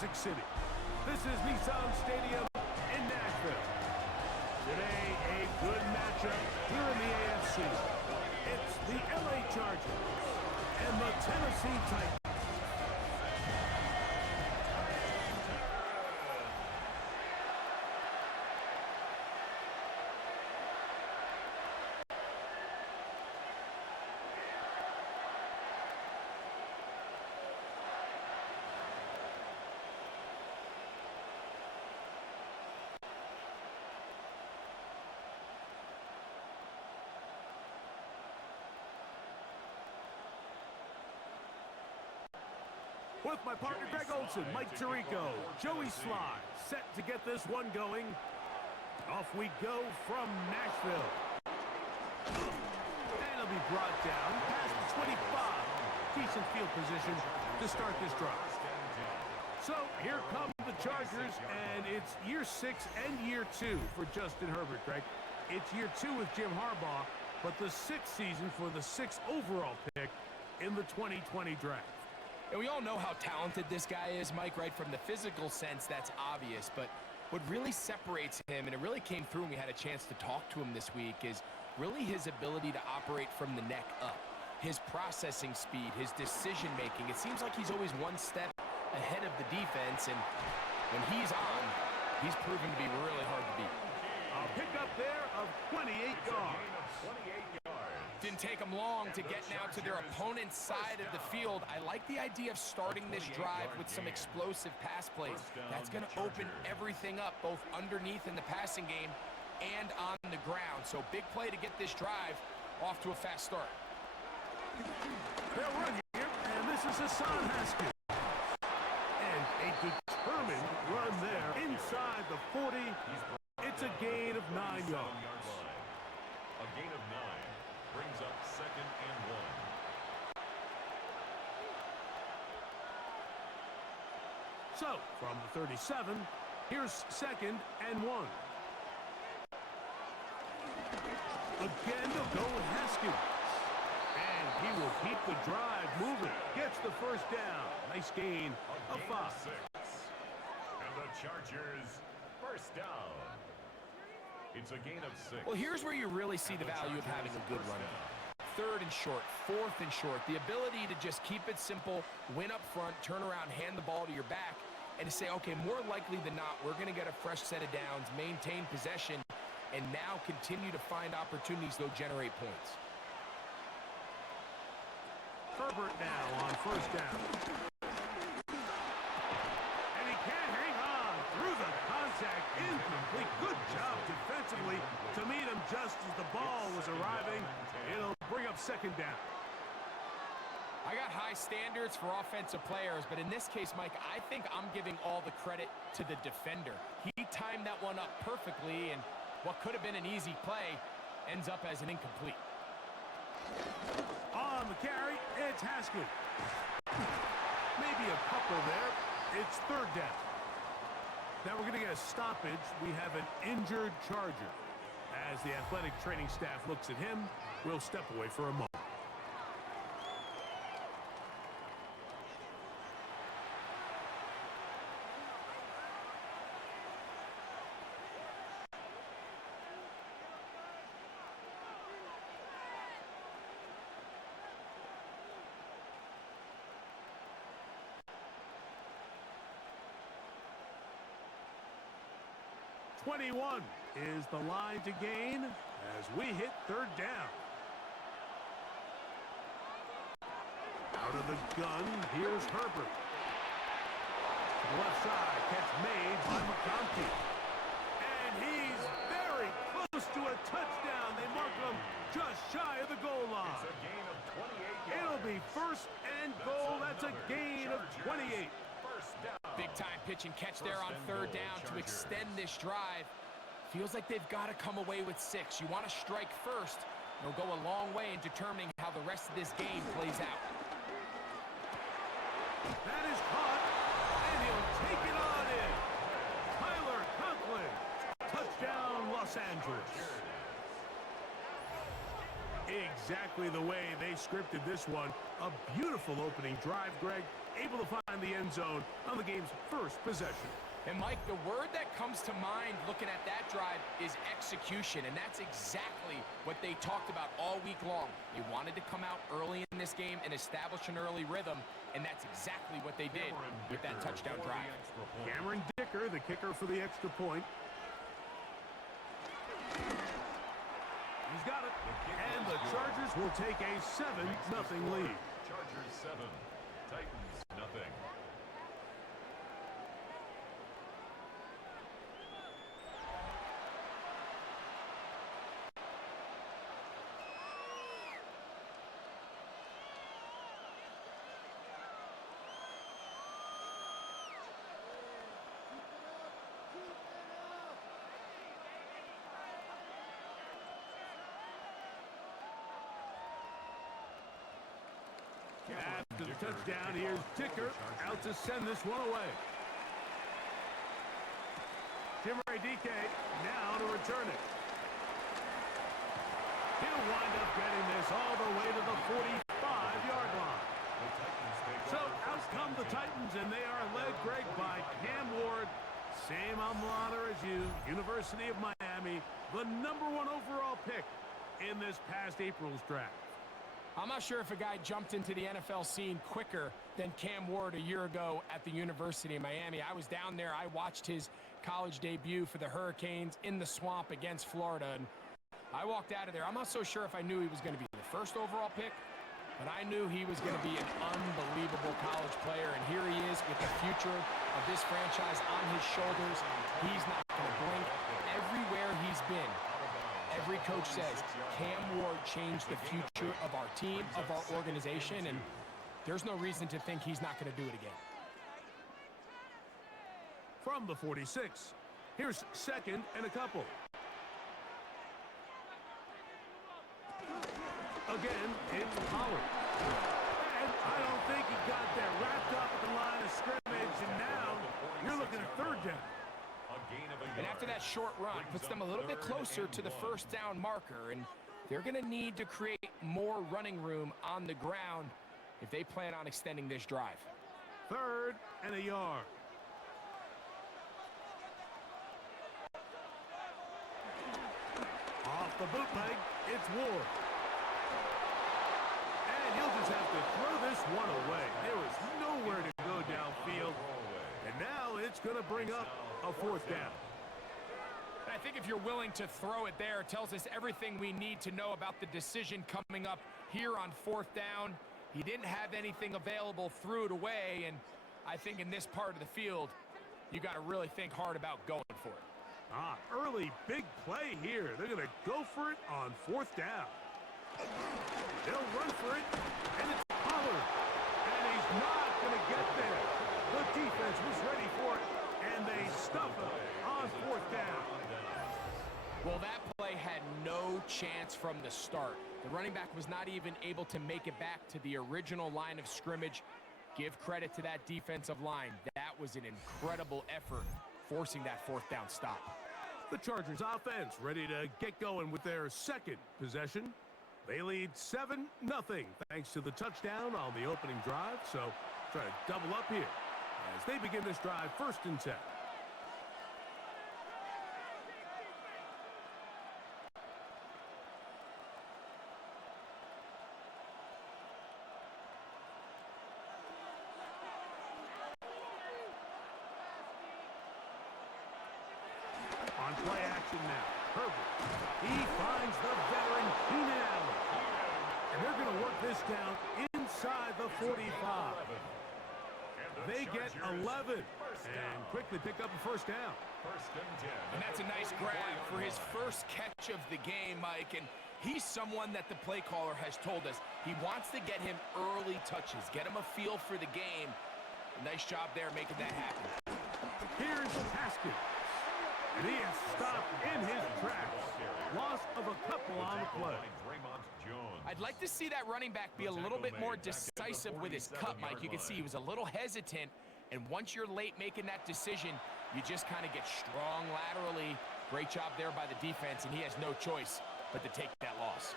Music City. This is Nissan Stadium in Nashville. Today, a good matchup here in the AFC. It's the LA Chargers and the Tennessee Titans. With my partner Gxlden, Mike Tirico, Joey Sly, set to get this one going. Off we go from Nashville. And it'll be brought down past the 25. Decent field position to start this drive. So here come the Chargers, and it's year 6 and year 2 for Justin Herbert, Greg. It's year 2 with Jim Harbaugh, but the 6th season for the 6th overall pick in the 2020 draft. And we all know how talented this guy is, Mike, right? From the physical sense, that's obvious. But what really separates him, and it really came through when we had a chance to talk to him this week, is really his ability to operate from the neck up. His processing speed, his decision-making. It seems like he's always one step ahead of the defense, and when he's on, he's proven to be really hard to beat. A pickup there of 28 yards. Didn't take them long to get now to their opponent's side of the field. I like the idea of starting this drive with some explosive pass plays. That's going to open everything up, both underneath in the passing game and on the ground. So big play to get this drive off to a fast start. They'll run here, and this is Hassan Haskins. And a determined run there inside the 40. It's a gain of 9 yards. A gain of 9 brings up 2nd and 1. So, from the 37, here's 2nd and 1. Again, they'll go with Haskins. And he will keep the drive moving. Gets the first down. Nice gain of 5. 6. And the Chargers first down. It's a gain of 6. Well, here's where you really see the value of having a good run. 3rd and short, 4th and short. The ability to just keep it simple, win up front, turn around, hand the ball to your back, and to say, okay, more likely than not, we're going to get a fresh set of downs, maintain possession, and now continue to find opportunities that will generate points. Herbert now on 1st down. And he can't hang on through the contact. Incomplete. Good job defensively to meet him just as the ball was arriving. It'll bring up 2nd down. I got high standards for offensive players, but in this case, Mike, I think I'm giving all the credit to the defender. He timed that one up perfectly, and what could have been an easy play ends up as an incomplete. On the carry, it's Haskins. Maybe a couple there. It's 3rd down. Now we're going to get a stoppage. We have an injured Charger. As the athletic training staff looks at him, we'll step away for a moment. .21 is the line to gain as we hit 3rd down. Out of the gun, here's Herbert. To the left side, catch made by McConkey. And he's very close to a touchdown. They mark him just shy of the goal line. It's a gain of 28 yards. It'll be 1st and goal. That's a gain of 28. Big-time pitch and catch there on 3rd down to extend this drive. Feels like they've got to come away with 6. You want to strike first. It'll go a long way in determining how the rest of this game plays out. That is caught, and he'll take it on in. Tyler Conklin. Touchdown, Los Angeles. exactly the way they scripted this one. A beautiful opening drive, Greg, able to find the end zone on the game's first possession. And, Mike, the word that comes to mind looking at that drive is execution, and that's exactly what they talked about all week long. You wanted to come out early in this game and establish an early rhythm, and that's exactly what they did with that touchdown drive. Cameron Dicker, the kicker for the extra point. He's got it, and the Chargers will take a 7-0 lead. Chargers 7, Titans nothing. After the touchdown, here's Dicker out to send this one away. Jimmy DK now to return it. He'll wind up getting this all the way to the 45-yard line. So out come the Titans, and they are led, Greg, by Cam Ward. Same alma mater as you, University of Miami, the #1 overall pick in this past April's draft. I'm not sure if a guy jumped into the NFL scene quicker than Cam Ward a year ago at the University of Miami. I was down there. I watched his college debut for the Hurricanes in the swamp against Florida, and I walked out of there. I'm not so sure if I knew he was going to be the first overall pick, but I knew he was going to be an unbelievable college player, and here he is with the future of this franchise on his shoulders. He's not going to blink. Everywhere he's been, every coach says, Cam Ward changed the future of our team, of our organization, and there's no reason to think he's not going to do it again. From the 46, here's 2nd and a couple. Again, it's Pollard. And I don't think he got there. Wrapped up at the line of scrimmage, and now you're looking at 3rd down. And after that short run, puts them a little bit closer to the 1st down marker, and they're going to need to create more running room on the ground if they plan on extending this drive. 3rd and a yard. Off the bootleg, it's Ward. And he'll just have to throw this one away. There was nowhere to go downfield. And now it's going to bring up a 4th down. I think if you're willing to throw it there, it tells us everything we need to know about the decision coming up here on 4th down. He didn't have anything available, threw it away, and I think in this part of the field, you got to really think hard about going for it. Early big play here. They're going to go for it on 4th down. They'll run for it, and it's Pollard. And he's not going to get there. The defense was ready for it, and they stuff it on 4th down. Well, that play had no chance from the start. The running back was not even able to make it back to the original line of scrimmage. Give credit to that defensive line. That was an incredible effort, forcing that 4th down stop. The Chargers offense ready to get going with their 2nd possession. They lead 7-0 thanks to the touchdown on the opening drive. So try to double up here as they begin this drive 1st and 10. On play action now, Herbert. He finds the veteran Keenan Allen. And they're going to work this down inside the 45. They get 11 and quickly pick up a 1st down. 1st and 10. And that's a nice grab for his first catch of the game, Mike. And he's someone that the play caller has told us he wants to get him early touches, get him a feel for the game. Nice job there making that happen. Here's Haskins. And he is stopped in his tracks. Loss of a couple on the play. I'd like to see that running back be a little bit more decisive with his cut, Mike. You can see he was a little hesitant, and once you're late making that decision, you just kind of get strong laterally. Great job there by the defense, and he has no choice but to take that loss.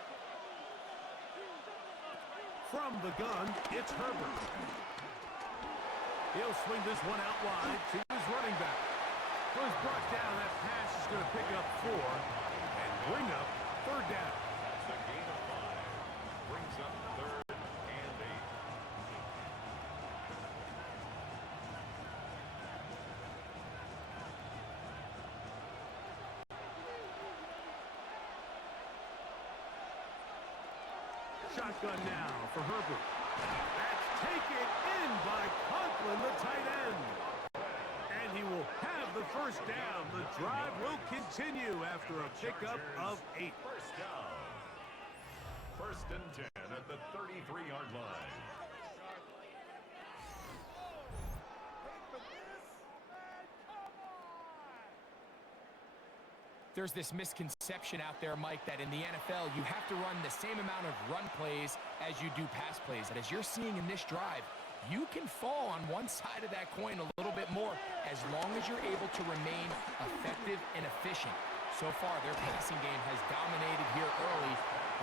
From the gun, it's Herbert. He'll swing this one out wide to his running back. When it's brought down, that pass is going to pick up 4 and bring up third down. That's a gain of 5. Brings up 3rd and 8. Shotgun now for Herbert. That's taken in by Conklin, the tight end. And he will have the first down. The drive will continue after a pickup of 8. First down. 1st and 10 at the 33-yard line. There's this misconception out there, Mike, that in the NFL, you have to run the same amount of run plays as you do pass plays. And as you're seeing in this drive, you can fall on one side of that coin a little bit more as long as you're able to remain effective and efficient. So far, their passing game has dominated here early,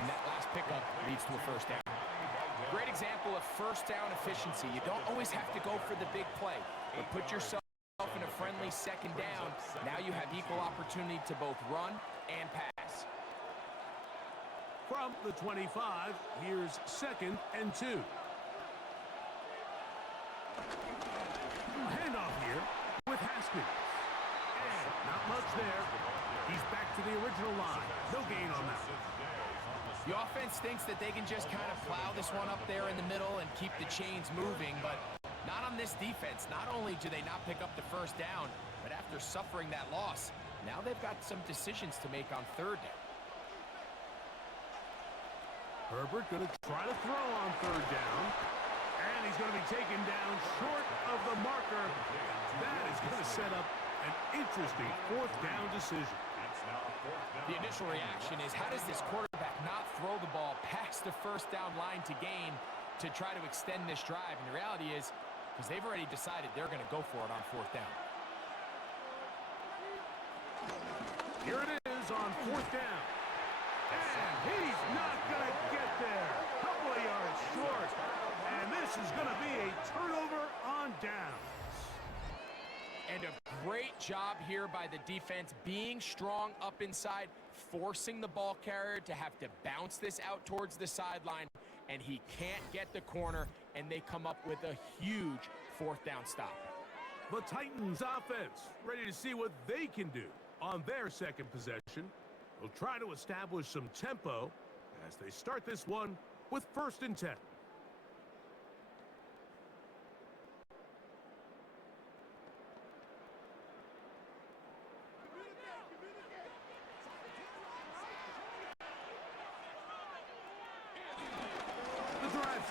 and that last pickup leads to a first down. Great example of first down efficiency. You don't always have to go for the big play, but put yourself in a friendly second down. Now you have equal opportunity to both run and pass. From the 25, here's 2nd and 2. Handoff here with Haskins. And not much there. He's back to the original line. No gain on that. The offense thinks that they can just kind of plow this one up there in the middle and keep the chains moving, but not on this defense. Not only do they not pick up the first down, but after suffering that loss, now they've got some decisions to make on 3rd down. Herbert going to try to throw on 3rd down. And he's going to be taken down short of the marker. That is going to set up an interesting 4th down decision. The initial reaction is, how does this quarterback not throw the ball past the first down line to gain to try to extend this drive? And the reality is, because they've already decided they're going to go for it on 4th down. Here it is on 4th down. And he's not going to get there. Couple of yards short. And this is going to be a turnover on downs. And a great job here by the defense, being strong up inside, forcing the ball carrier to have to bounce this out towards the sideline, and he can't get the corner, and they come up with a huge 4th down stop. The Titans offense ready to see what they can do on their 2nd possession. They'll try to establish some tempo as they start this one with 1st and 10.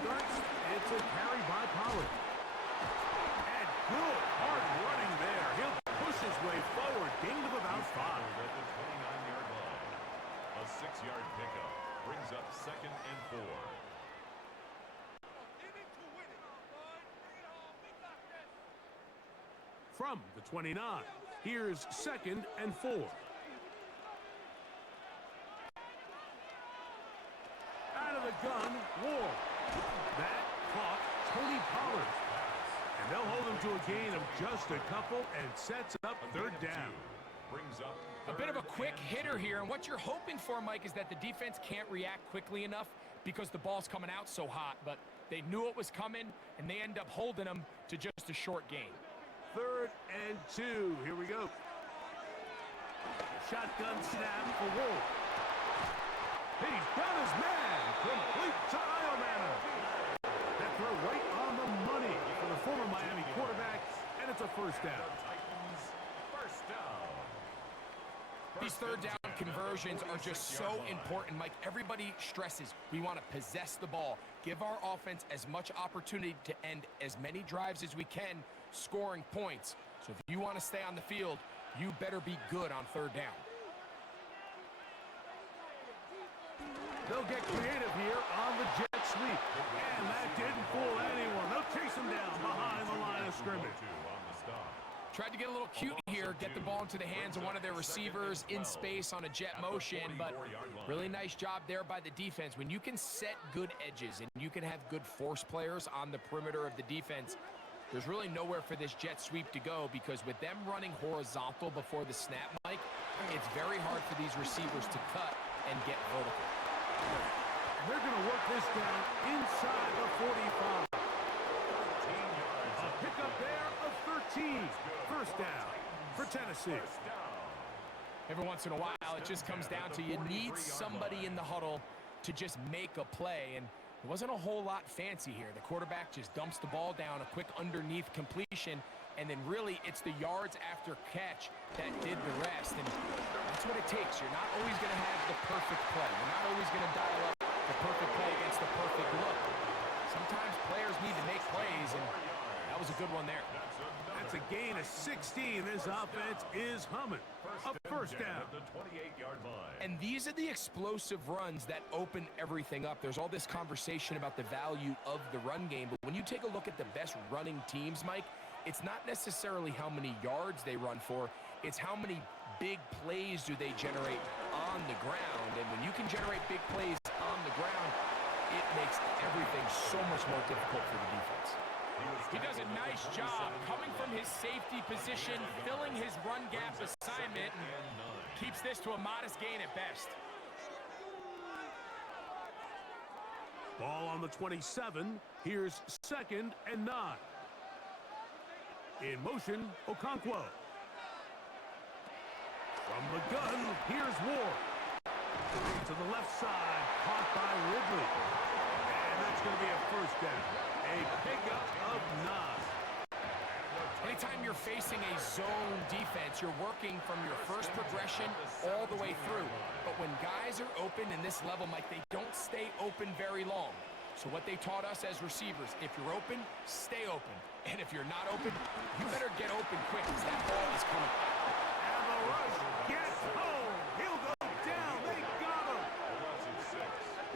It's a carry by Pollard. And good hard running there. He'll push his way forward. Gain of about 5. At the 29-yard line. A 6-yard pickup brings up 2nd and 4. From the 29, here's 2nd and 4. Out of the gun, Ward. That caught Tony Pollard. And they'll hold him to a gain of just a couple and sets up 3rd down. Brings up a bit of a quick hitter here, and what you're hoping for, Mike, is that the defense can't react quickly enough because the ball's coming out so hot, but they knew it was coming, and they end up holding them to just a short gain. 3rd and 2. Here we go. Shotgun snap for Wolf. He's got his man. Complete to Iomanna. That throw right on the money for the former Miami quarterback, and it's a 1st down. Titans, 1st down. These 3rd down conversions are just so important, Mike. Everybody stresses we want to possess the ball, give our offense as much opportunity to end as many drives as we can, scoring points. So if you want to stay on the field, you better be good on 3rd down. They'll get creative here on the jet sweep. And that didn't fool anyone. They'll chase him down behind the line of scrimmage. On the stop. Tried to get a little cute here, get the ball into the hands of one of their receivers in space on a jet motion, but really nice job there by the defense. When you can set good edges and you can have good force players on the perimeter of the defense, there's really nowhere for this jet sweep to go, because with them running horizontal before the snap, Mike, it's very hard for these receivers to cut and get vertical. They're going to work this down inside the 45. A pickup there of 13. First down for Tennessee. Every once in a while, it just comes down to you need somebody in the huddle to just make a play, and it wasn't a whole lot fancy here. The quarterback just dumps the ball down, a quick underneath completion, and then really it's the yards after catch that did the rest, and that's what it takes. You're not always going to have the perfect play. You're not always going to dial up the perfect play against the perfect look. Sometimes players need to make plays, and that was a good one there. That's a gain of 16. This offense is humming. A first down. And these are the explosive runs that open everything up. There's all this conversation about the value of the run game, but when you take a look at the best running teams, Mike, it's not necessarily how many yards they run for, it's how many big plays do they generate on the ground. And when you can generate big plays on the ground, it makes everything so much more difficult for the defense. He does a nice job coming from his safety position, filling his run gap assignment, and keeps this to a modest gain at best. Ball on the 27. Here's 2nd and 9. In motion, Okonkwo. From the gun, here's Ward. To the left side, caught by Ridley. And that's going to be a first down. A pickup of 9. Anytime you're facing a zone defense, you're working from your first progression all the way through. But when guys are open in this level, Mike, they don't stay open very long. So what they taught us as receivers, if you're open, stay open. And if you're not open, you better get open quick, because that ball is coming. And the rush gets home. He'll go down. They got him.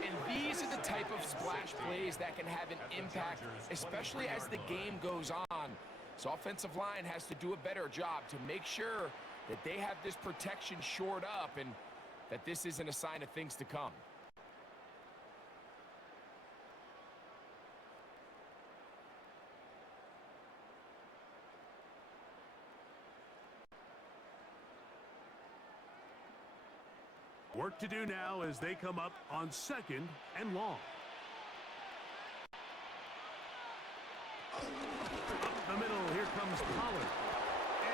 And these are the type of splash plays that can have an impact, especially as the game goes on. So offensive line has to do a better job to make sure that they have this protection shored up and that this isn't a sign of things to come. Work to do now as they come up on 2nd and long. Up the middle, here comes Pollard.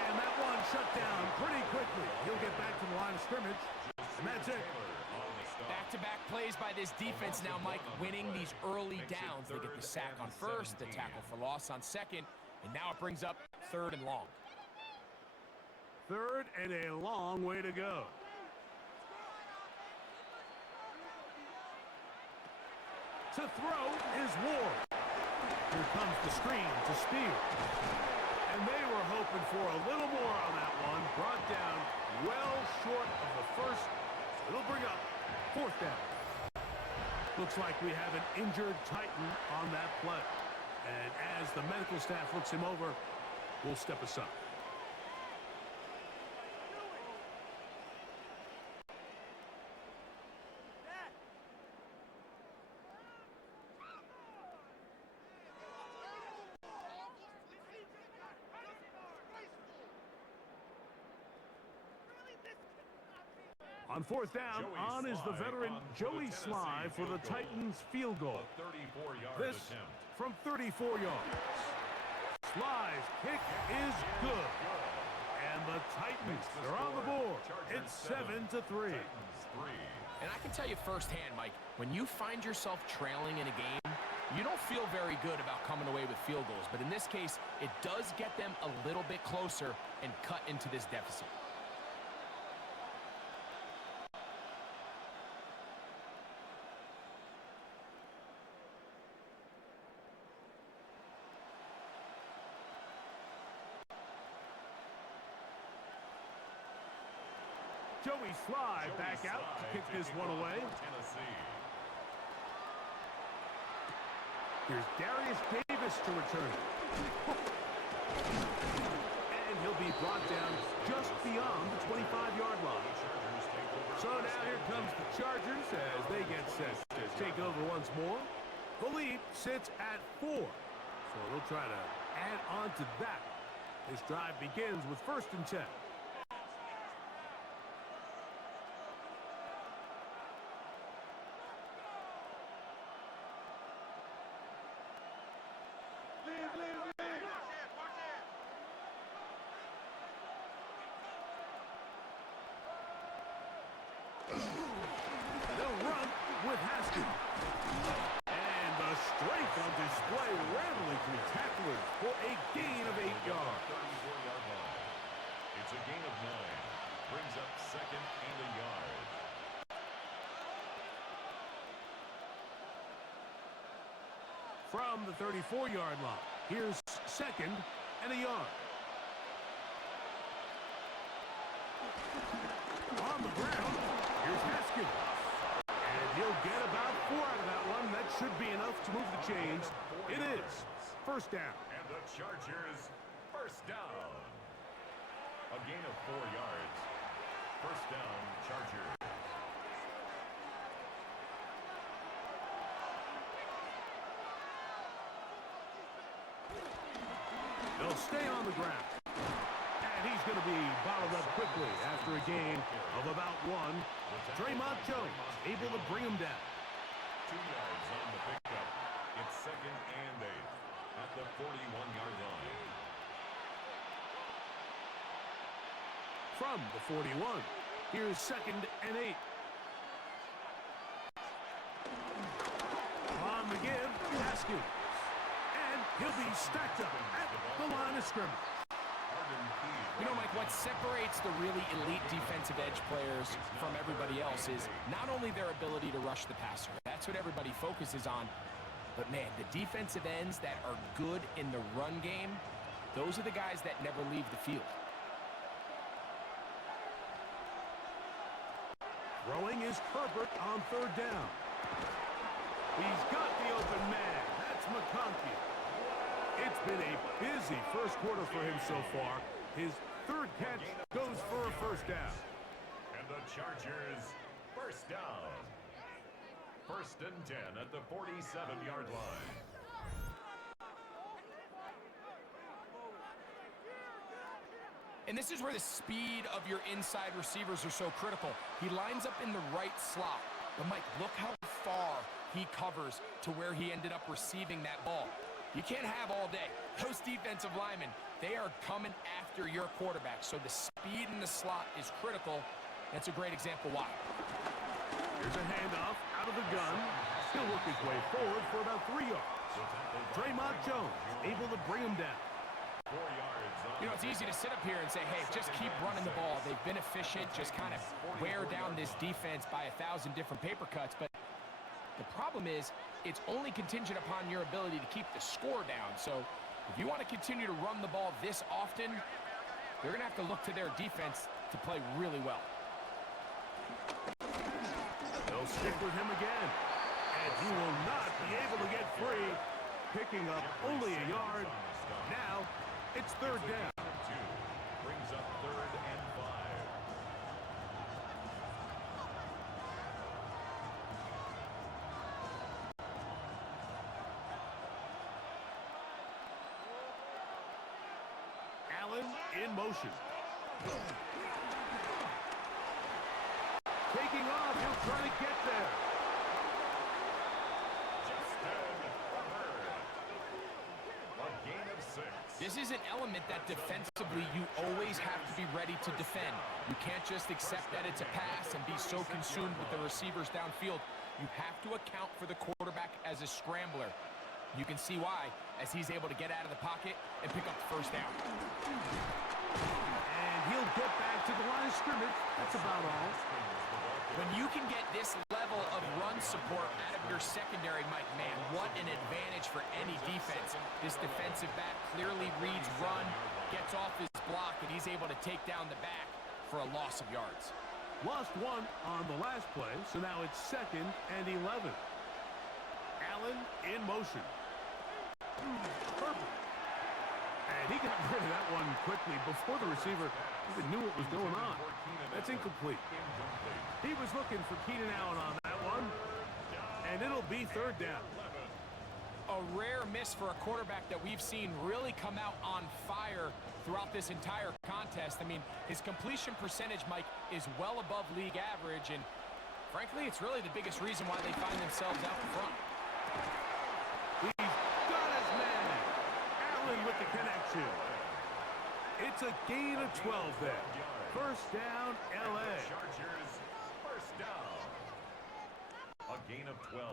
And that one shut down pretty quickly. He'll get back to the line of scrimmage, and that's it. Back-to-back plays by this defense now, Mike, winning these early downs. They get the sack on first, the tackle for loss on second, and now it brings up 3rd and long. 3rd and a long way to go. To throw is Ward. Here comes the screen to Spears. And they were hoping for a little more on that one. Brought down well short of the first. It'll bring up 4th down. Looks like we have an injured Titan on that play. And as the medical staff looks him over, we'll step aside. On 4th down, on is the veteran Joey Sly for the Titans field goal. This from 34 yards. Sly's kick is good. And the Titans are on the board. It's 7-3. And I can tell you firsthand, Mike, when you find yourself trailing in a game, you don't feel very good about coming away with field goals. But in this case, it does get them a little bit closer and cut into this deficit. Joey Sly back out to kick this one away. Here's Darius Davis to return. And he'll brought down just beyond the 25-yard line. So now here comes the Chargers as they get set to take over once more. The lead sits at 4. So they'll try to add on to that. This drive begins with 1st and 10. They'll run with Haskins. And the strength on display, rambling through tacklers for a gain of 8 yards. 34-yard line. It's a gain of 9. Brings up 2nd and a yard. From the 34-yard line, here's 2nd and a yard. On the ground, here's Haskins. And he'll get about 4 out of that one. That should be enough to move the chains. It is 1st down. And the Chargers, 1st down. A gain of 4 yards. 1st down, Chargers. They'll stay on the ground. And he's going to be bottled up quickly after a gain of about 1. Draymond Jones able to bring him down. 2 yards on the pickup. It's 2nd and 8 at the 41-yard line. From the 41, here's 2nd and 8. On the give, Haskins. And he'll be stacked up at the line of scrimmage. You know, Mike, what separates the really elite defensive edge players from everybody else is not only their ability to rush the passer. That's what everybody focuses on. But, man, the defensive ends that are good in the run game, those are the guys that never leave the field. Throwing is Herbert on 3rd down. He's got the open man. That's McConkey. It's been a busy first quarter for him so far. His 3rd catch goes for a 1st down. And the Chargers, 1st down. 1st and 10 at the 47-yard line. And this is where the speed of your inside receivers are so critical. He lines up in the right slot. But, Mike, look how far he covers to where he ended up receiving that ball. You can't have all day. Those defensive linemen, they are coming after your quarterback. So the speed in the slot is critical. That's a great example why. Here's a handoff out of the gun. He'll work his way forward for about 3 yards. Draymond Jones able to bring him down. 4 yards on. You know, it's easy to sit up here and say, hey, just keep running the ball. They've been efficient. Just kind of wear down this defense by 1,000 different paper cuts. But the problem is, it's only contingent upon your ability to keep the score down. So if you want to continue to run the ball this often, they're going to have to look to their defense to play really well. They'll stick with him again. And he will not be able to get free. Picking up only a yard. Now, it's 3rd down. 2 brings up 3rd and 5. Allen in motion. Taking off, he'll try to get there. Justin Herbert. A gain of 6. This is an element that defensively you always have to be ready to defend. You can't just accept that it's a pass and be so consumed with the receivers downfield. You have to account for the quarterback as a scrambler. You can see why, as he's able to get out of the pocket and pick up the 1st down. And he'll get back to the line of scrimmage. That's about all. When you can get this level of run support out of your secondary, Mike, man, what an advantage for any defense. This defensive back clearly reads run, gets off his block, and he's able to take down the back for a loss of yards. Lost 1 on the last play, so now it's 2nd and 11. Allen in motion. Herbert. And he got rid of that one quickly before the receiver even knew what was going on. That's incomplete. He was looking for Keenan Allen on that one. And it'll be third down. A rare miss for a quarterback that we've seen really come out on fire throughout this entire contest. I mean, his completion percentage, Mike, is well above league average, and frankly, it's really the biggest reason why they find themselves out in front. He's got his man. Allen with the connection. It's a gain of 12 there. First down, L.A. Chargers, first down. A gain of 12.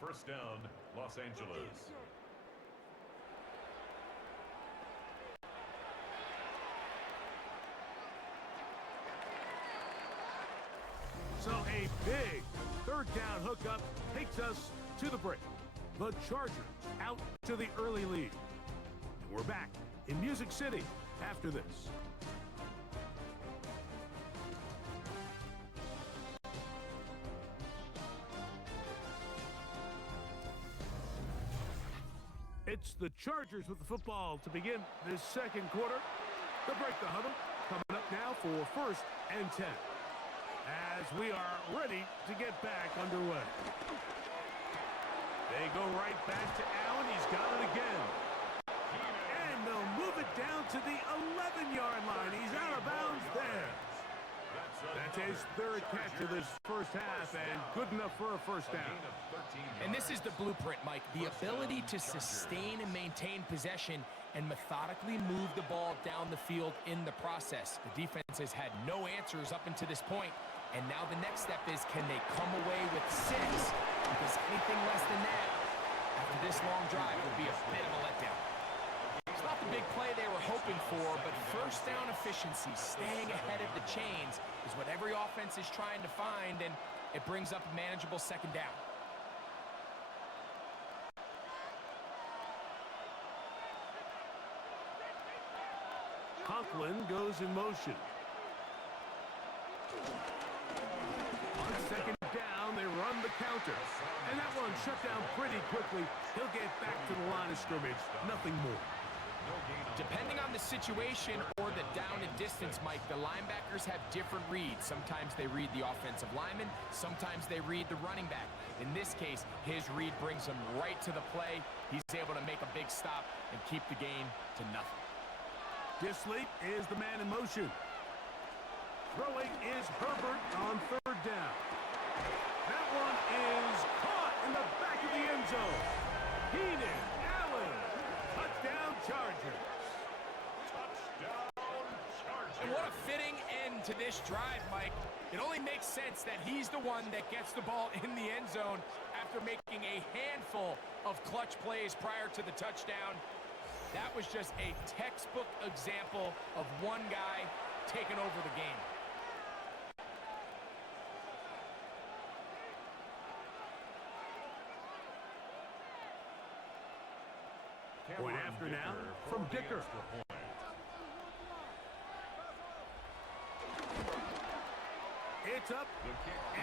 First down, Los Angeles. So a big third down hookup takes us to the break. The Chargers out to the early lead. And we're back in Music City after this. It's the Chargers with the football to begin this second quarter. They'll break the huddle. Coming up now for first and 10. As we are ready to get back underway. They go right back to Allen. He's got it again. And they'll move it down to the 11-yard line. He's out of bounds there. That's his third catch of this first half, and good enough for a first down. And this is the blueprint, Mike. The ability to sustain and maintain possession and methodically move the ball down the field in the process. The defense has had no answers up until this point, and now the next step is, can they come away with 6? Because anything less than that, after this long drive, would be a bit of a letdown. It's not the big play they were hoping for, but first down efficiency, staying ahead of the chains, is what every offense is trying to find, and it brings up a manageable second down. Conklin goes in motion. On second down, they run the counter. And that one shut down pretty quickly. He'll get back to the line of scrimmage. Nothing more. Depending on the situation or the down and distance, Mike, the linebackers have different reads. Sometimes they read the offensive lineman. Sometimes they read the running back. In this case, his read brings him right to the play. He's able to make a big stop and keep the gain to nothing. Disley is the man in motion. Throwing is Herbert on third down. That one is caught in the back of the end zone. Keenan Allen. Touchdown Chargers. Touchdown Chargers. And what a fitting end to this drive, Mike. It only makes sense that he's the one that gets the ball in the end zone after making a handful of clutch plays prior to the touchdown. That was just a textbook example of one guy taking over the game. Point after now from Dicker. It's up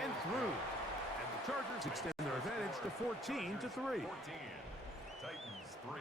and through. And the Chargers extend their advantage to 14-3. 14. Titans 3.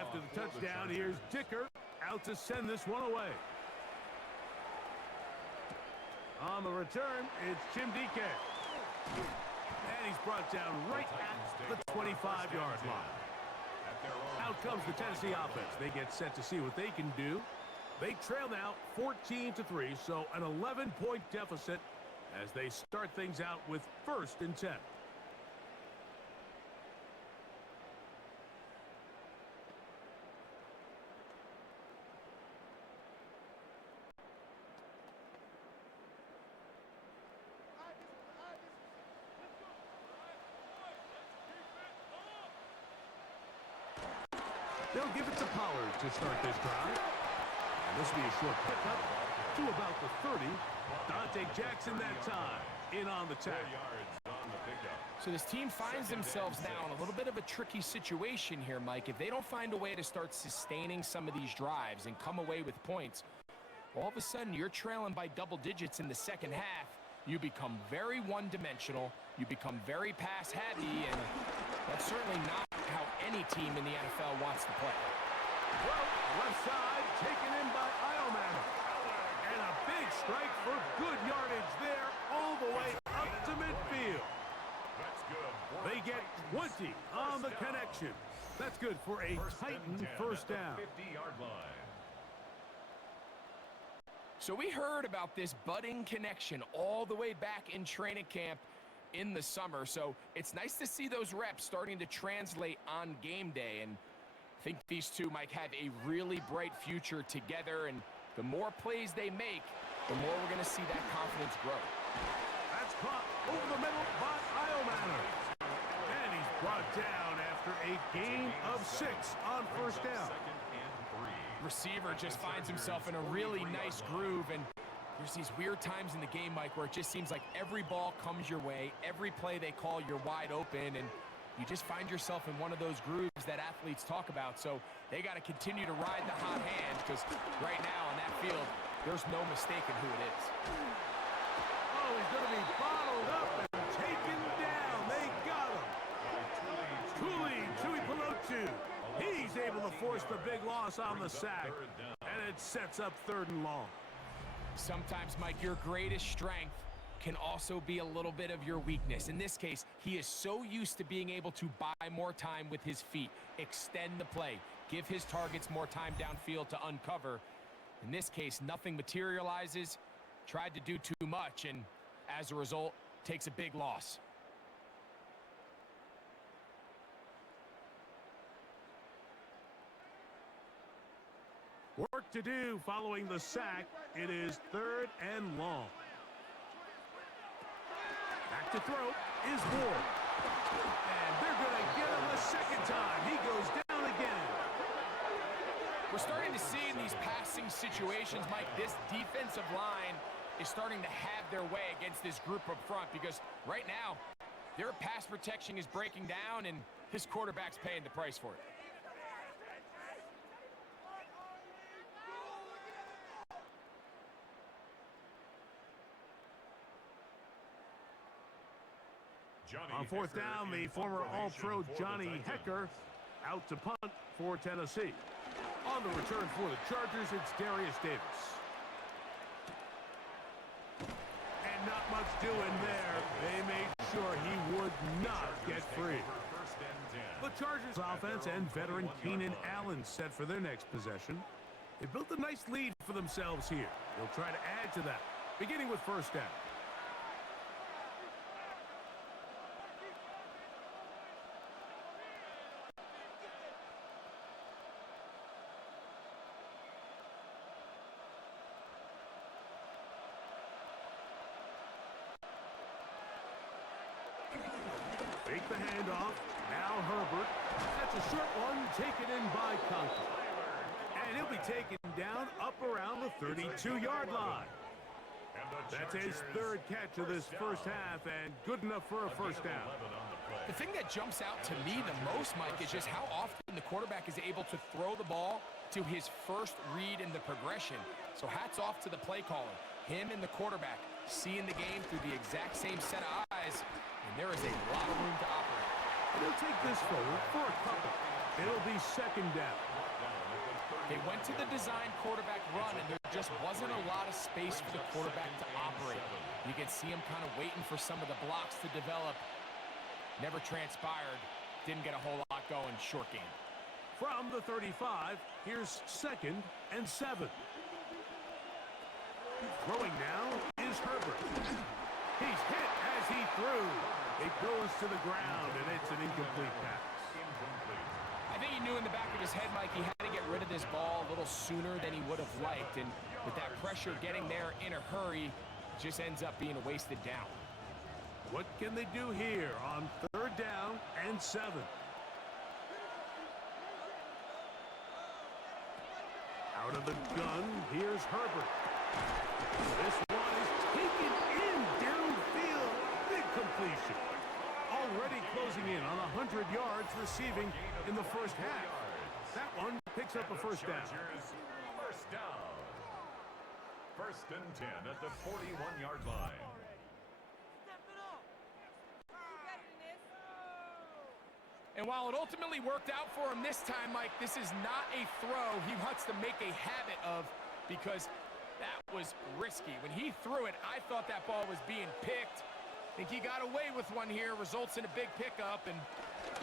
After the touchdown, here's Dicker out to send this one away. On the return, it's Jim DK. And he's brought down right at the 25-yard line. Out comes the Tennessee offense. They get set to see what they can do. They trail now 14-3, so an 11-point deficit as they start things out with first and 10. They'll give it to Pollard to start this drive. And this will be a short pickup to about the 30. Dante Jackson that time in on the tackle. 4 yards on the pickup. So this team finds themselves now in a little bit of a tricky situation here, Mike. If they don't find a way to start sustaining some of these drives and come away with points, all of a sudden you're trailing by double digits in the second half. You become very one-dimensional. You become very pass-heavy, and that's certainly not how any team in the NFL wants to play. Well, left side taken in by Ioman. And a big strike for good yardage there all the way up to midfield. That's good. They get 20 on the connection. That's good for a Titan first down. 50-yard line. So we heard about this budding connection all the way back in training camp in the summer. So it's nice to see those reps starting to translate on game day. And I think these two might have a really bright future together. And the more plays they make, the more we're going to see that confidence grow. That's caught over the middle by Iomanner. And he's brought down after a gain of 6 on first down. Receiver just finds himself in a really nice groove, and there's these weird times in the game, Mike, where it just seems like every ball comes your way, every play they call, you're wide open, and you just find yourself in one of those grooves that athletes talk about. So they got to continue to ride the hot hand, because right now on that field, there's no mistaking who it is. Oh, he's going to be bottled up and taken down. They got him. Tui Pelotu. He's able to force the big loss on the sack, and it sets up 3rd and long. Sometimes, Mike, your greatest strength can also be a little bit of your weakness. In this case, he is so used to being able to buy more time with his feet, extend the play, give his targets more time downfield to uncover. In this case, nothing materializes, tried to do too much, and as a result, takes a big loss. Work to do following the sack. It is 3rd and long. Back to throw is Ward. And they're going to get him a second time. He goes down again. We're starting to see in these passing situations, Mike, this defensive line is starting to have their way against this group up front, because right now, their pass protection is breaking down, and his quarterback's paying the price for it. On 4th down, the former All-Pro Johnny Hecker out to punt for Tennessee. On the return for the Chargers, it's Darius Davis. And not much doing there. They made sure he would not get free. The Chargers offense and veteran Keenan Allen set for their next possession. They built a nice lead for themselves here. They'll try to add to that, beginning with 1st down. Fake the handoff. Now Herbert. That's a short one taken in by Conklin. And he'll be taken down up around the 32-yard line. That's his 3rd catch of this first half, and good enough for a first down. The thing that jumps out to me the most, Mike, is just how often the quarterback is able to throw the ball to his first read in the progression. So hats off to the play caller. Him and the quarterback seeing the game through the exact same set of eyes, and there is a lot of room to operate. They'll take this forward for a couple. It'll be 2nd down. They went to the design quarterback run, and there just wasn't a lot of space for the quarterback to operate. You can see him kind of waiting for some of the blocks to develop. Never transpired. Didn't get a whole lot going. Short game. From the 35, here's 2nd and 7. Throwing now is Herbert. He's hit as he threw. It goes to the ground, and it's an incomplete pass. I think he knew in the back of his head, Mike, he had to get rid of this ball a little sooner than he would have liked. And with that pressure getting there in a hurry, it just ends up being a wasted down. What can they do here on 3rd down and 7? Out Out of the gun, here's Herbert. This one is taken in downfield. Big completion. Already closing in on 100 yards receiving in the first half. That one picks up a first down. First down. First and 10 at the 41-yard line. And while it ultimately worked out for him this time, Mike, this is not a throw he wants to make a habit of, because that was risky. When he threw it, I thought that ball was being picked. I think he got away with one here, results in a big pickup, and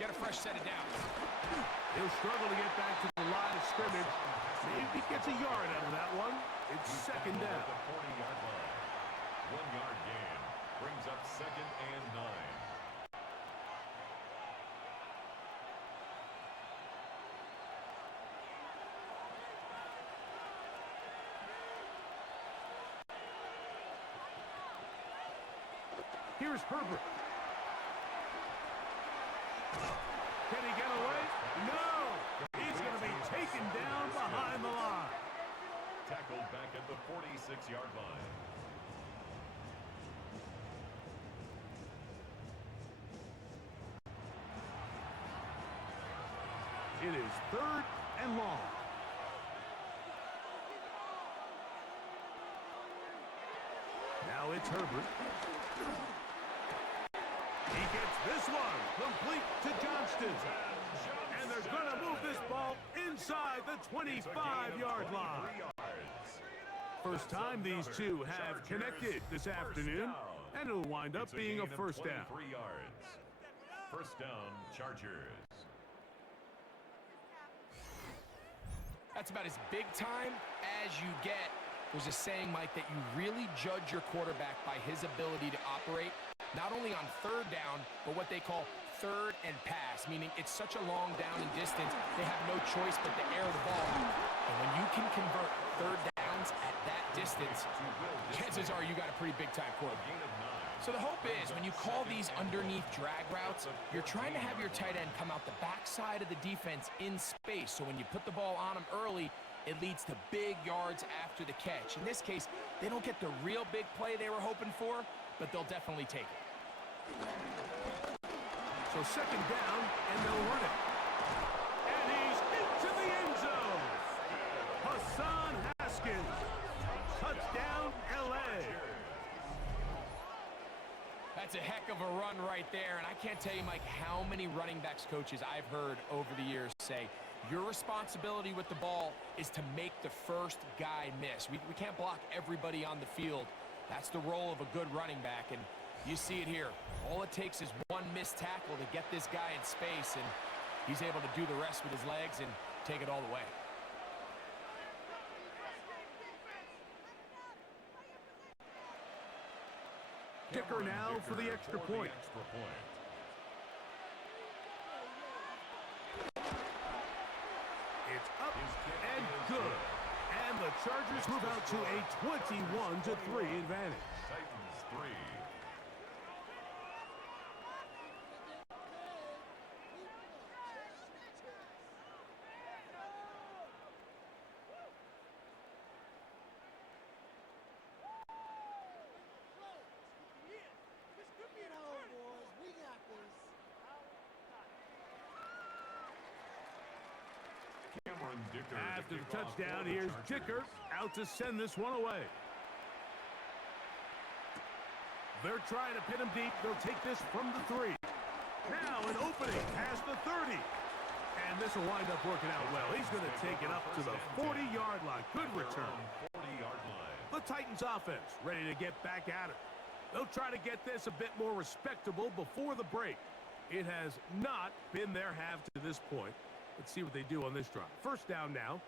get a fresh set of downs. He'll struggle to get back to the line of scrimmage. Maybe he gets a yard out of that one. It's second down. At the 40-yard line. 1-yard gain brings up second and 9. Here's Herbert. Can he get away? No! He's going to be taken down behind the line. Tackled back at the 46-yard line. It is third and long. Now it's Herbert. He gets this one complete to Johnston. And they're going to move this ball inside the 25-yard line. First time these two have connected this afternoon, and it'll wind up being a first down. 23 yards. First down, Chargers. That's about as big time as you get. There's a saying, Mike, that you really judge your quarterback by his ability to operate, not only on third down, but what they call third and pass, meaning it's such a long down and distance, they have no choice but to air the ball. And when you can convert third downs at that distance, chances are you got a pretty big-time quarterback. So the hope is, when you call these underneath drag routes, you're trying to have your tight end come out the backside of the defense in space, so when you put the ball on him early, it leads to big yards after the catch. In this case, they don't get the real big play they were hoping for, but they'll definitely take it. So second down, and they'll run it. And he's into the end zone. Hassan Haskins. Touchdown, L.A. That's a heck of a run right there, and I can't tell you, Mike, how many running backs coaches I've heard over the years say, your responsibility with the ball is to make the first guy miss. We can't block everybody on the field. That's the role of a good running back, and you see it here. All it takes is one missed tackle to get this guy in space, and he's able to do the rest with his legs and take it all the way. Kicker now for the extra point. It's up and good. And the Chargers move out to a 21-3 advantage. Titans 3. After the touchdown, here's Dicker out to send this one away. They're trying to pin him deep. They'll take this from the 3. Now an opening past the 30. And this will wind up working out well. He's going to take it up to the 40-yard line. Good return. 40-yard line. The Titans offense ready to get back at it. They'll try to get this a bit more respectable before the break. It has not been their half to this point. Let's see what they do on this drive. First down now.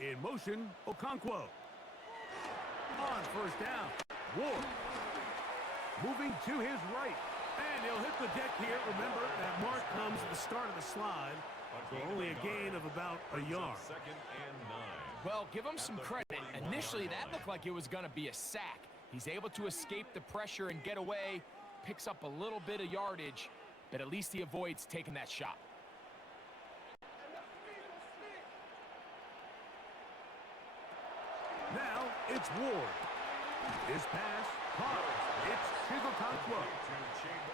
In motion, Okonkwo. On first down, Ward. Moving to his right. And he'll hit the deck here. Remember, that mark comes at the start of the slide. So only a gain of about a yard. Second and 9. Well, give him some credit. Initially, that looked like it was going to be a sack. He's able to escape the pressure and get away, picks up a little bit of yardage, but at least he avoids taking that shot. Now it's Ward. His pass, caught. It's Gxlden.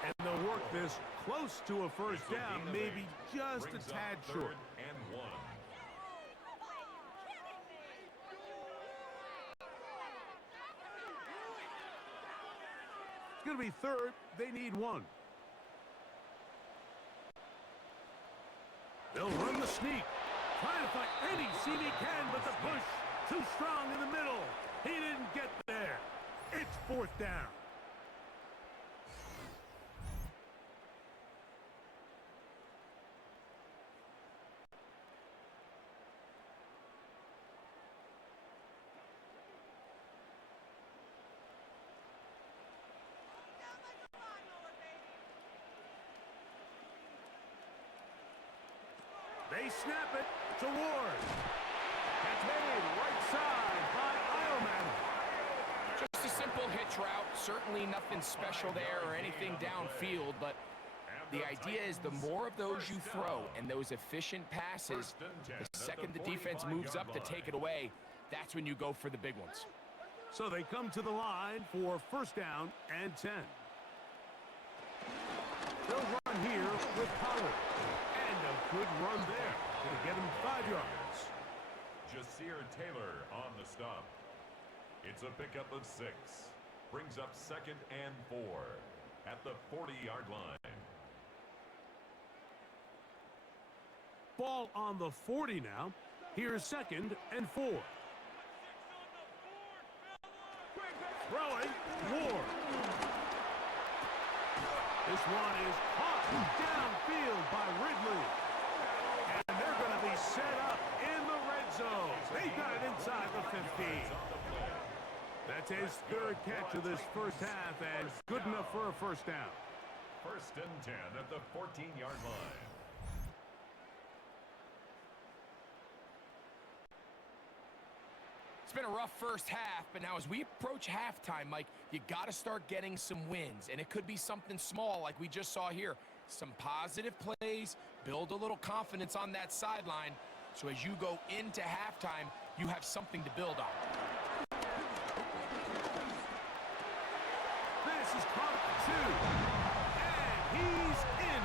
And they'll work this close to a first down, maybe just a tad short. And 1. It's going to be third. They need 1. They'll run the sneak. Trying to find any seam he can, but the push too strong in the middle. He didn't get there. It's fourth down. They snap it to Ward. It's made right side by Ioman. Just a simple hitch route. Certainly nothing special there or anything downfield, but the idea is the more of those you throw and those efficient passes, the second the defense moves up to take it away, that's when you go for the big ones. So they come to the line for first down and 10. They'll run here with Pollard. And a good run there. Gonna get him 5 yards. Jasir Taylor on the stop. It's a pickup of 6. Brings up 2nd and 4 at the 40-yard line. Ball on the 40 now. Here's 2nd and 4. Throwing, Ward. This one is caught downfield by Ridley. And they're going to be set up in the red zone. They got it inside the 15. That's his 3rd catch of this first half, and good enough for a first down. 1st and 10 at the 14-yard line. It's been a rough first half, but now as we approach halftime, Mike, you got to start getting some wins, and it could be something small like we just saw here. Some positive plays, build a little confidence on that sideline, so as you go into halftime, you have something to build on. This is caught 2, and he's in.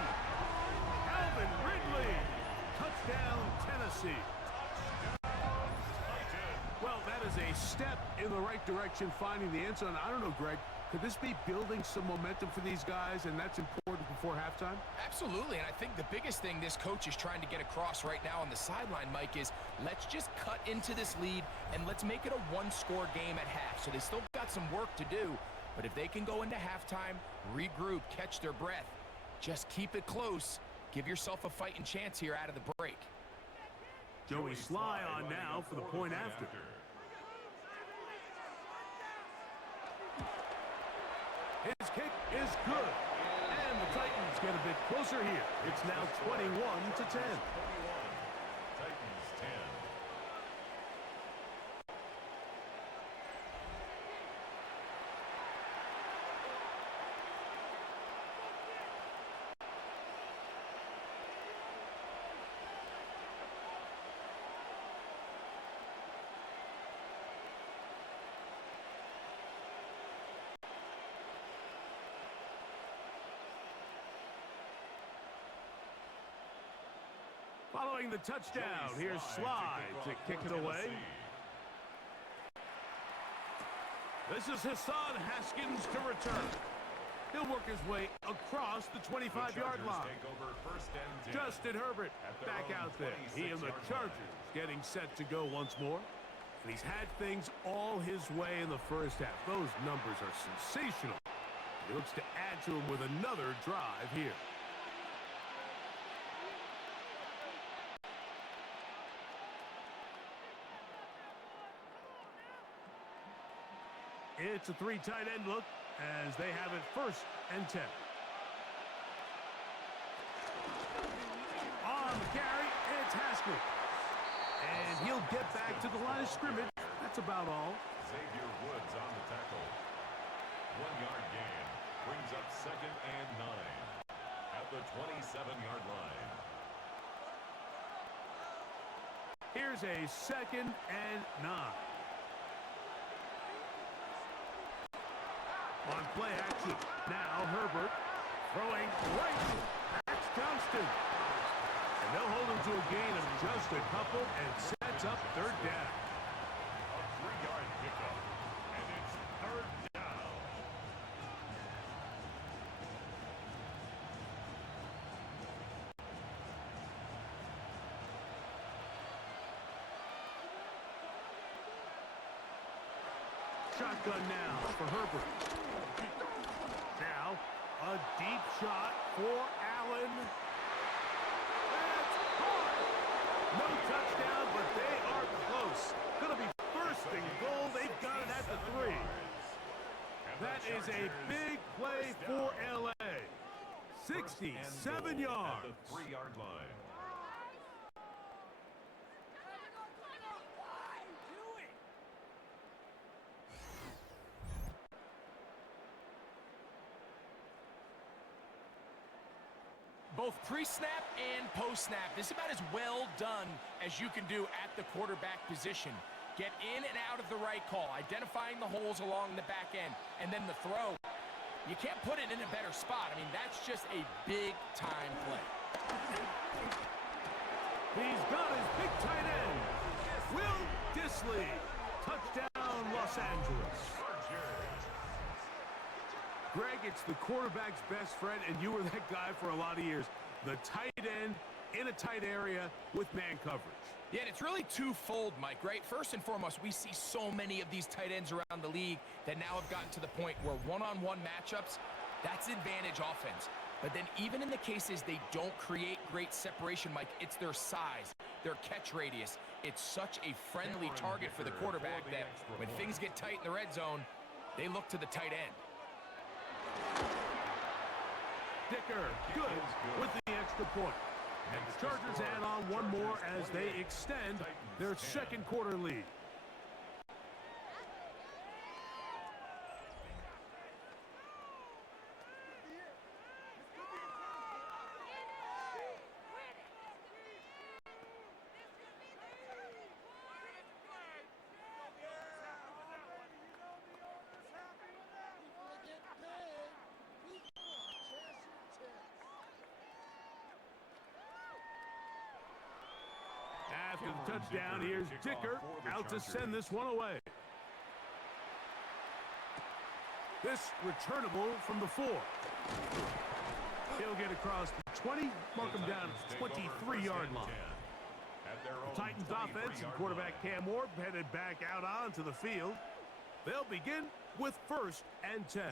Calvin Ridley, touchdown Tennessee. Well, that is a step in the right direction, finding the end zone. I don't know, Greg, could this be building some momentum for these guys, and that's important before halftime? Absolutely, and I think the biggest thing this coach is trying to get across right now on the sideline, Mike, is let's just cut into this lead, and let's make it a one-score game at half. So they still got some work to do, but if they can go into halftime, regroup, catch their breath, just keep it close, give yourself a fighting chance here out of the break. Joey Sly on now for the point after. His kick is good. And the Titans get a bit closer here. It's now 21-10. 21. Titans 10. Following the touchdown, here's Sly to kick it away. This is Hassan Haskins to return. He'll work his way across the 25-yard line. Justin Herbert back out there. He and the Chargers getting set to go once more. And he's had things all his way in the first half. Those numbers are sensational. He looks to add to them with another drive here. It's a 3 tight end look as they have it 1st and 10. On the carry, it's Haskins. And he'll get back to the line of scrimmage. That's about all. Xavier Woods on the tackle. 1-yard gain brings up 2nd and 9 at the 27-yard line. Here's a 2nd and 9. On play action. Now Herbert throwing right. That's Johnston. And they'll hold him to a gain of just a couple and sets up 3rd down. A 3-yard pickup, and it's 3rd down. Shotgun now for Herbert. Now, a deep shot for Allen. That's caught. No touchdown, but they are close. Gonna be 1st and goal. They've got it at the 3. That is a big play for LA. 67 yards. At the 3-yard line. Both pre-snap and post-snap, this is about as well done as you can do at the quarterback position. Get in and out of the right call, identifying the holes along the back end, and then the throw. You can't put it in a better spot. I mean, that's just a big-time play. He's got his big tight end, Will Dissly. Touchdown, Los Angeles. Greg, it's the quarterback's best friend, and you were that guy for a lot of years. The tight end in a tight area with man coverage. Yeah, and it's really twofold, Mike, right? First and foremost, we see so many of these tight ends around the league that now have gotten to the point where one-on-one matchups, that's advantage offense. But then even in the cases they don't create great separation, Mike, it's their size, their catch radius. It's such a friendly target for the quarterback that when things get tight in the red zone, they look to the tight end. Dicker, good with the extra point. And the Chargers add on one more as they extend their 2nd quarter lead. After the touchdown, here's Dicker out to send this one away. This returnable from the 4. He'll get across the 20, mark him down at the 23-yard line. The Titans offense and quarterback Cam Ward headed back out onto the field. They'll begin with 1st and 10.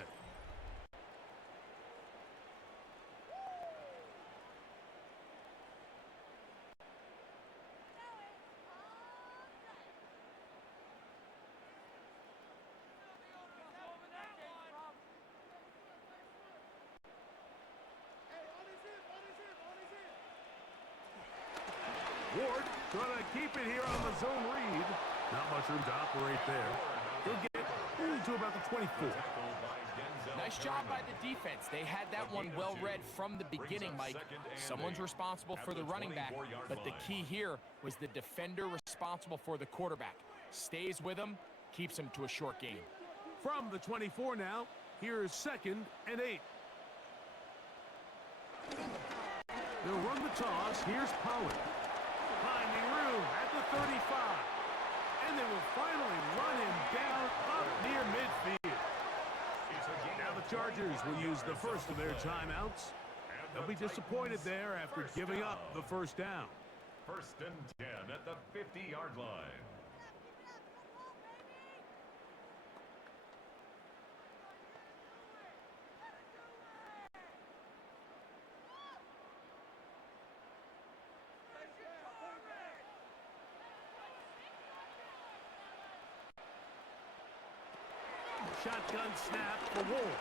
Ward trying to keep it here on the zone read. Not much room to operate there. He'll get to about the 24. Nice job by the defense. They had that one well read from the beginning, Mike. Someone's responsible for the running back, but the key here was the defender responsible for the quarterback. Stays with him, keeps him to a short gain. From the 24 now, here's 2nd and 8. They'll run the toss. Here's Pollard. Finding room at the 35. And they will finally run him down up near midfield. Now the Chargers will use the first of their timeouts. They'll be disappointed there after giving up the 1st down. 1st and 10 at the 50-yard line. Shotgun snap for Wolf.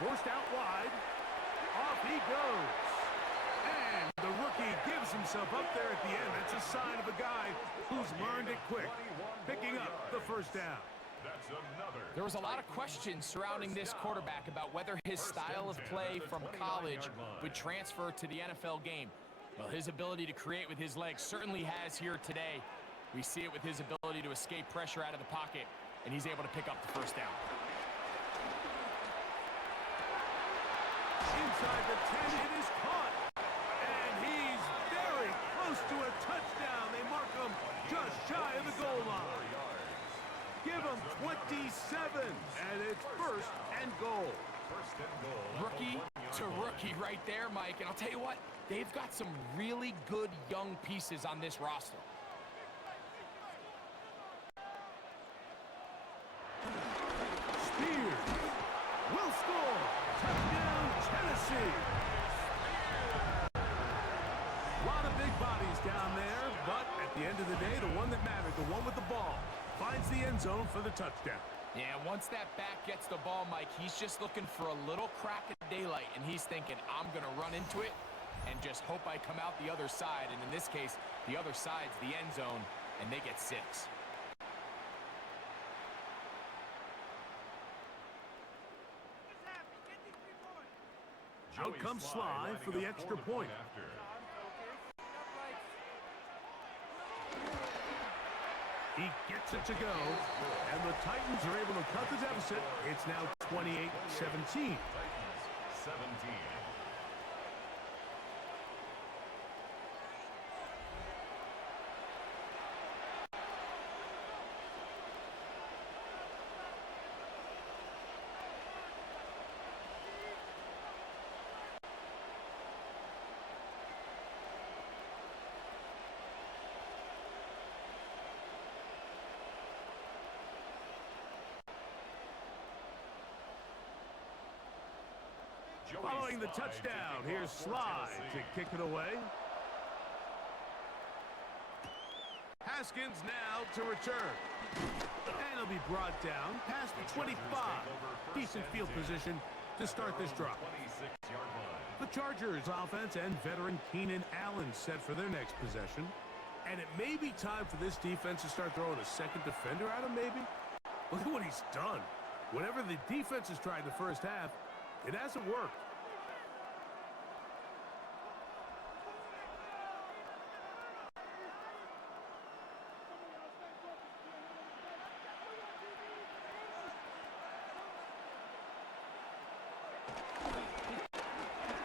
Forced out wide. Off he goes. And the rookie gives has himself up there at the end. That's a sign of a guy who's learned it quick, picking up the first down. That's another. There was a lot of questions surrounding this quarterback about whether his style of play from college would transfer to the NFL game. Well, his ability to create with his legs certainly has here today. We see it with his ability to escape pressure out of the pocket, and he's able to pick up the first down. Inside the 10, it is caught. And he's very close to a touchdown. They mark him just shy of the goal line. Give him 27, and it's first and goal. First and goal. Rookie to rookie right there, Mike. And I'll tell you what, they've got some really good young pieces on this roster. Spears will score. Touchdown, Tennessee. A lot of big bodies down there, but at the end of the day, the one that mattered, the one with the ball, finds the end zone for the touchdown. Yeah, once that back gets the ball, Mike, he's just looking for a little crack of daylight, and he's thinking, I'm going to run into it and just hope I come out the other side. And in this case, the other side's the end zone, and they get 6. Out comes Sly for the extra point. He gets it to go, and the Titans are able to cut the deficit. It's now 28-17. 17. Following the touchdown, here's Sly to kick it away. Haskins now to return. And he'll be brought down past the 25. Decent field position to start this drive. The Chargers offense and veteran Keenan Allen set for their next possession. And it may be time for this defense to start throwing a second defender at him, maybe. Look at what he's done. Whatever the defense has tried the first half, it hasn't worked.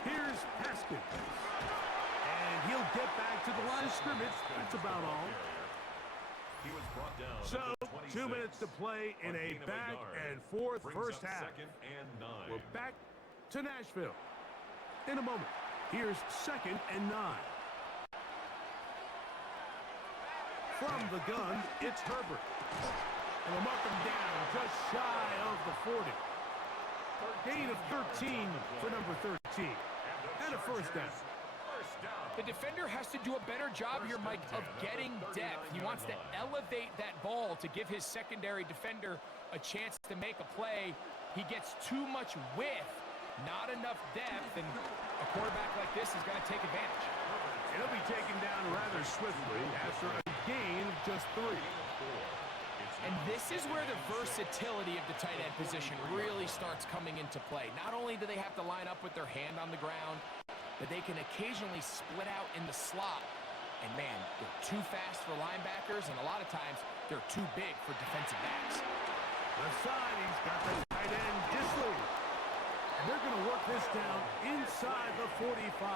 Here's Haskins. And he'll get back to the line of scrimmage. That's about all. He was brought down. So, 2 minutes to play in a back and forth first half. Second and 9. We're back to Nashville in a moment. Here's second and 9. From the gun, it's Herbert. And they'll mark him down just shy of the 40. Gain of 13 for number 13. And a first down. The defender has to do a better job here, Mike, of getting depth. He wants to elevate that ball to give his secondary defender a chance to make a play. He gets too much width, not enough depth, and a quarterback like this is going to take advantage. He'll be taken down rather swiftly after a gain of just 3. And this is where the versatility of the tight end position really starts coming into play. Not only do they have to line up with their hand on the ground, but they can occasionally split out in the slot. And man, they're too fast for linebackers, and a lot of times they're too big for defensive backs. The side, he's got the tight end Gxlden. And they're going to work this down inside the 45.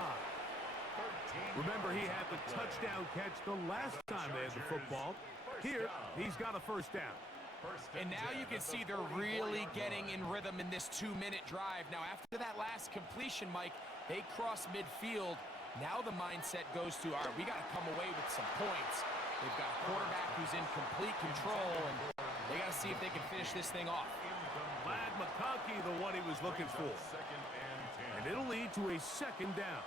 Remember, he had the touchdown catch the last time they had the football. Here, he's got a first down. And now you can see they're really getting in rhythm in this 2-minute drive. Now, after that last completion, Mike, they cross midfield. Now the mindset goes to, all right, we got to come away with some points. They've got a quarterback who's in complete control, and they got to see if they can finish this thing off. Glad McConkey, the one he was looking for. And it'll lead to a second down.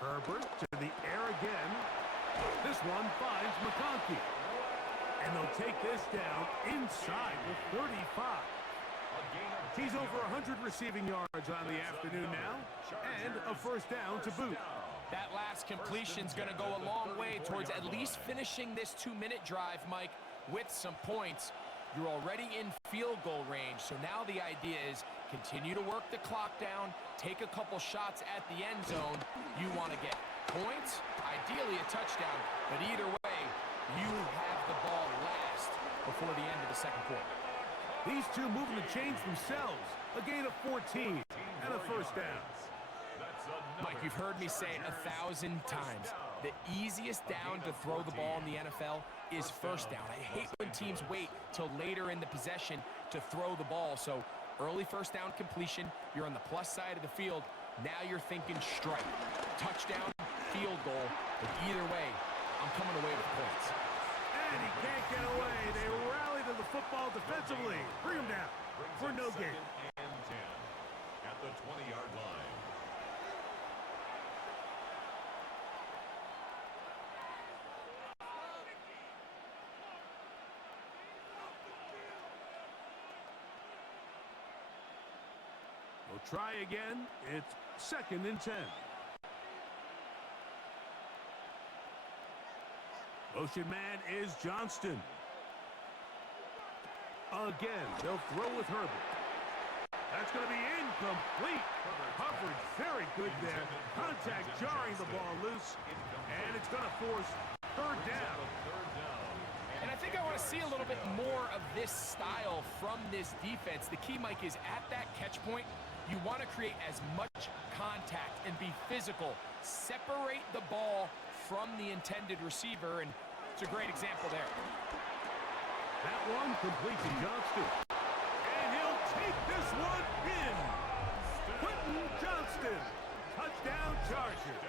Herbert to the air again. This one finds McConkey. And they'll take this down inside the 35. He's over 100 receiving yards on the afternoon now, and a first down to boot. That last completion's going to go a long way towards at least finishing this 2-minute drive, Mike, with some points. You're already in field goal range, so now the idea is continue to work the clock down, take a couple shots at the end zone. You want to get points, ideally a touchdown, but either way, you have the ball last before the end of the second quarter. These two moving the chains themselves. A gain of 14 and a first down. Mike, you've heard me say 1,000 times, the easiest down to throw the ball in the NFL is first down. I hate when teams wait till later in the possession to throw the ball. So early first down completion, you're on the plus side of the field. Now you're thinking strike, touchdown, field goal. But either way, I'm coming away with points. And he can't get away. They rally to the football defensively. Bring him down for no gain. And 10 at the 20-yard line. We'll try again. It's 2nd and 10. Motion man is Johnston. Again, they'll throw with Herbert. That's going to be incomplete. Coverage very good there. Contact jarring the ball loose. And it's going to force third down. And I think I want to see a little bit more of this style from this defense. The key, Mike, is at that catch point, you want to create as much contact and be physical. Separate the ball from the intended receiver, and it's a great example there. That one complete to Johnston. And he'll take this one in. Quentin Johnston. Touchdown Chargers.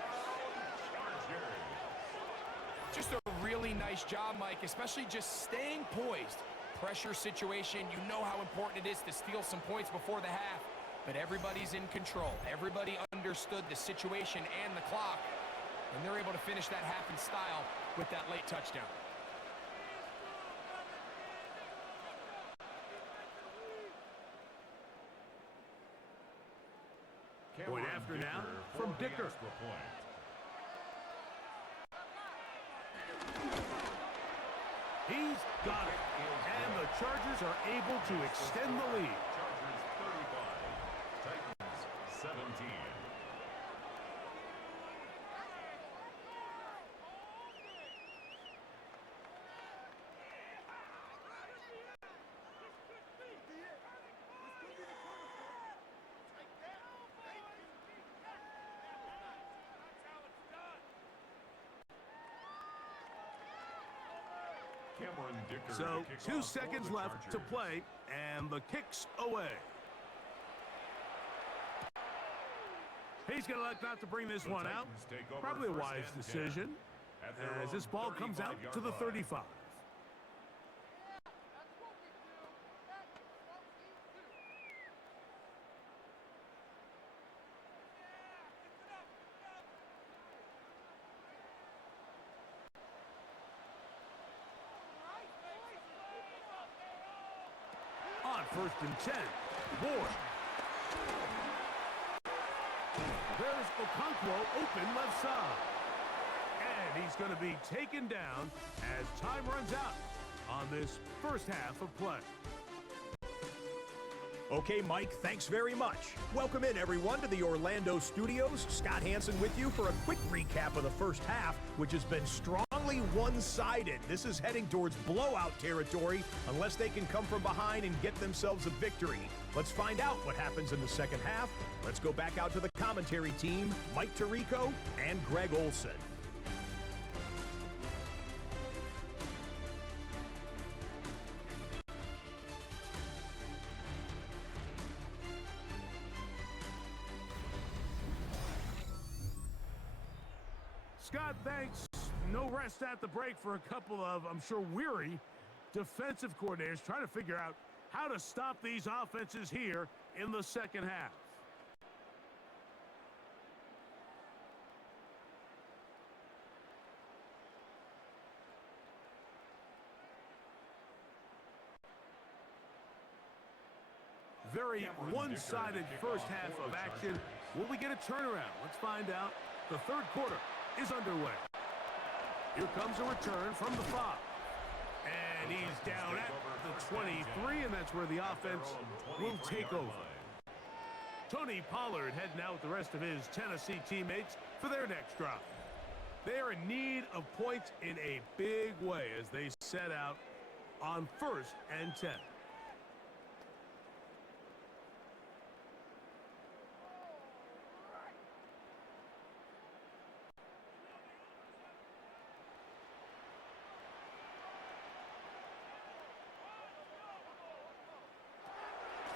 Just a really nice job, Mike, especially just staying poised. Pressure situation, you know how important it is to steal some points before the half, but everybody's in control. Everybody understood the situation and the clock, and they're able to finish that half in style with that late touchdown. Point after now from Dicker. He's got it. And the Chargers are able to extend the lead. Chargers 35, Titans 17. So 2 seconds left to play, and the kick's away. He's going to elect not to bring this one out. Probably a wise decision, as this ball comes out to the 35. On 1st and 10, Ward. There's Okonkwo open left side. And he's going to be taken down as time runs out on this first half of play. Okay, Mike, thanks very much. Welcome in, everyone, to the Orlando studios. Scott Hansen with you for a quick recap of the first half, which has been strongly one-sided. This is heading towards blowout territory unless they can come from behind and get themselves a victory. Let's find out what happens in the second half. Let's go back out to the commentary team, Mike Tirico and Greg Olson. Scott, thanks. No rest at the break for a couple of, I'm sure, weary defensive coordinators trying to figure out how to stop these offenses here in the second half. very one-sided first half of action. Will we get a turnaround? Let's find out. The third quarter is underway. Here comes a return from the 5. And he's down at the 23, and that's where the offense will take over. Tony Pollard heading out with the rest of his Tennessee teammates for their next drive. They are in need of points in a big way as they set out on 1st and 10.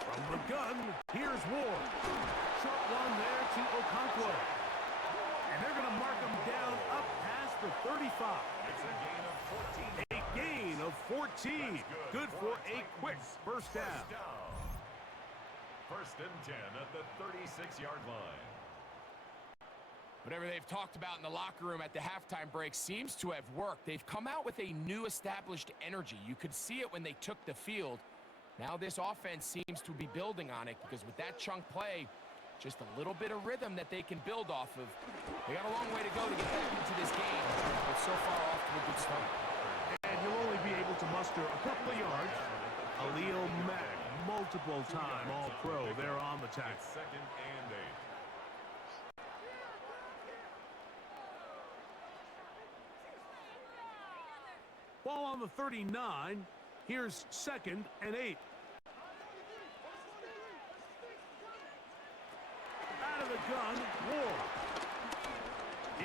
From the gun, here's Ward. Short one there to Okonkwo. And they're going to mark him down up past the 35. It's a gain of 14. Good for a quick first down. First and 10 at the 36-yard line. Whatever they've talked about in the locker room at the halftime break seems to have worked. They've come out with a new established energy. You could see it when they took the field. Now this offense seems to be building on it because with that chunk play, just a little bit of rhythm that they can build off of. They got a long way to go to get back into this game, but so far off to a good start. And he'll only be able to muster a couple of yards. Khalil Mack, multiple-time All-Pro there on the tackle. Second and 8. Ball on the 39. Here's 2nd and 8. Out of the gun, Ward.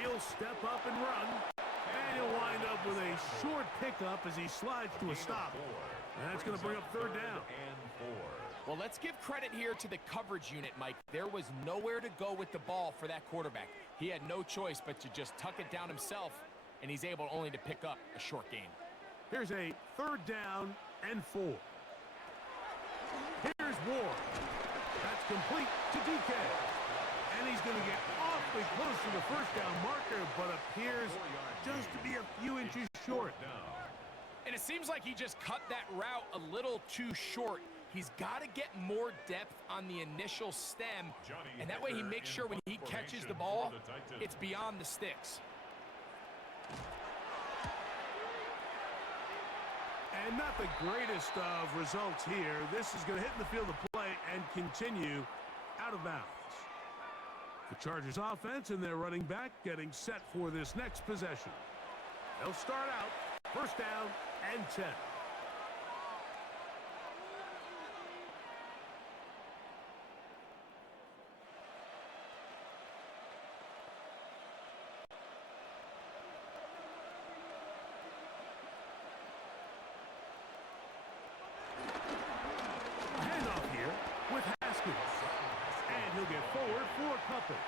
He'll step up and run. And he'll wind up with a short pickup as he slides to a stop. And that's going to bring up 3rd down. Well, let's give credit here to the coverage unit, Mike. There was nowhere to go with the ball for that quarterback. He had no choice but to just tuck it down himself, and he's able only to pick up a short gain. Here's a 3rd down and 4. Here's Ward. That's complete to DK. And he's going to get awfully close to the first down marker, but appears just to be a few inches short. And it seems like he just cut that route a little too short. He's got to get more depth on the initial stem, and that way he makes sure when he catches the ball, it's beyond the sticks. And not the greatest of results here. This is going to hit in the field of play and continue out of bounds. The Chargers offense and their running back getting set for this next possession. They'll start out 1st down and 10. And he'll get forward for a couple.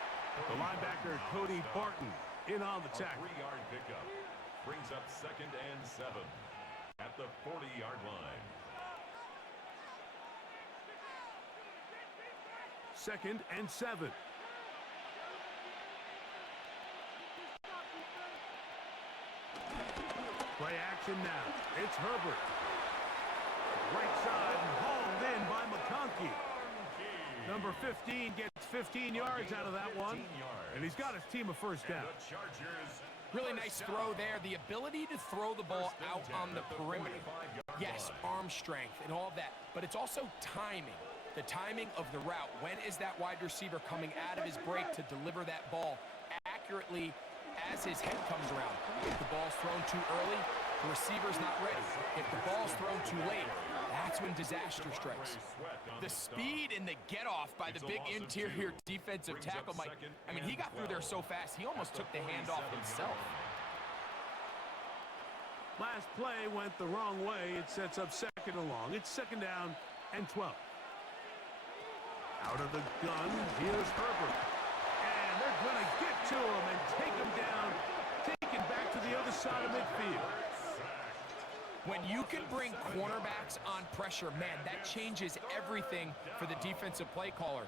The linebacker, Cody Barton, in on the tackle. 3-yard pickup brings up 2nd and 7 at the 40-yard line. 2nd and 7. Play action now. It's Herbert. Right side and hauled in by McConkey. Number 15 gets 15 yards out of that one. And he's got his team a first down. Really nice throw there. The ability to throw the ball out on the perimeter. Yes, arm strength and all of that. But it's also timing. The timing of the route. When is that wide receiver coming out of his break to deliver that ball accurately as his head comes around? If the ball's thrown too early, the receiver's not ready. If the ball's thrown too late, that's when disaster strikes. The speed and the get-off by the big interior defensive tackle, Mike. I mean, he got through there so fast, he almost took the handoff himself. Last play went the wrong way. It sets up 2nd and long. It's 2nd down and 12. Out of the gun, here's Herbert. And they're going to get to him and take him down, take it back to the other side of midfield. When you can bring cornerbacks on pressure, man, that changes everything for the defensive play caller.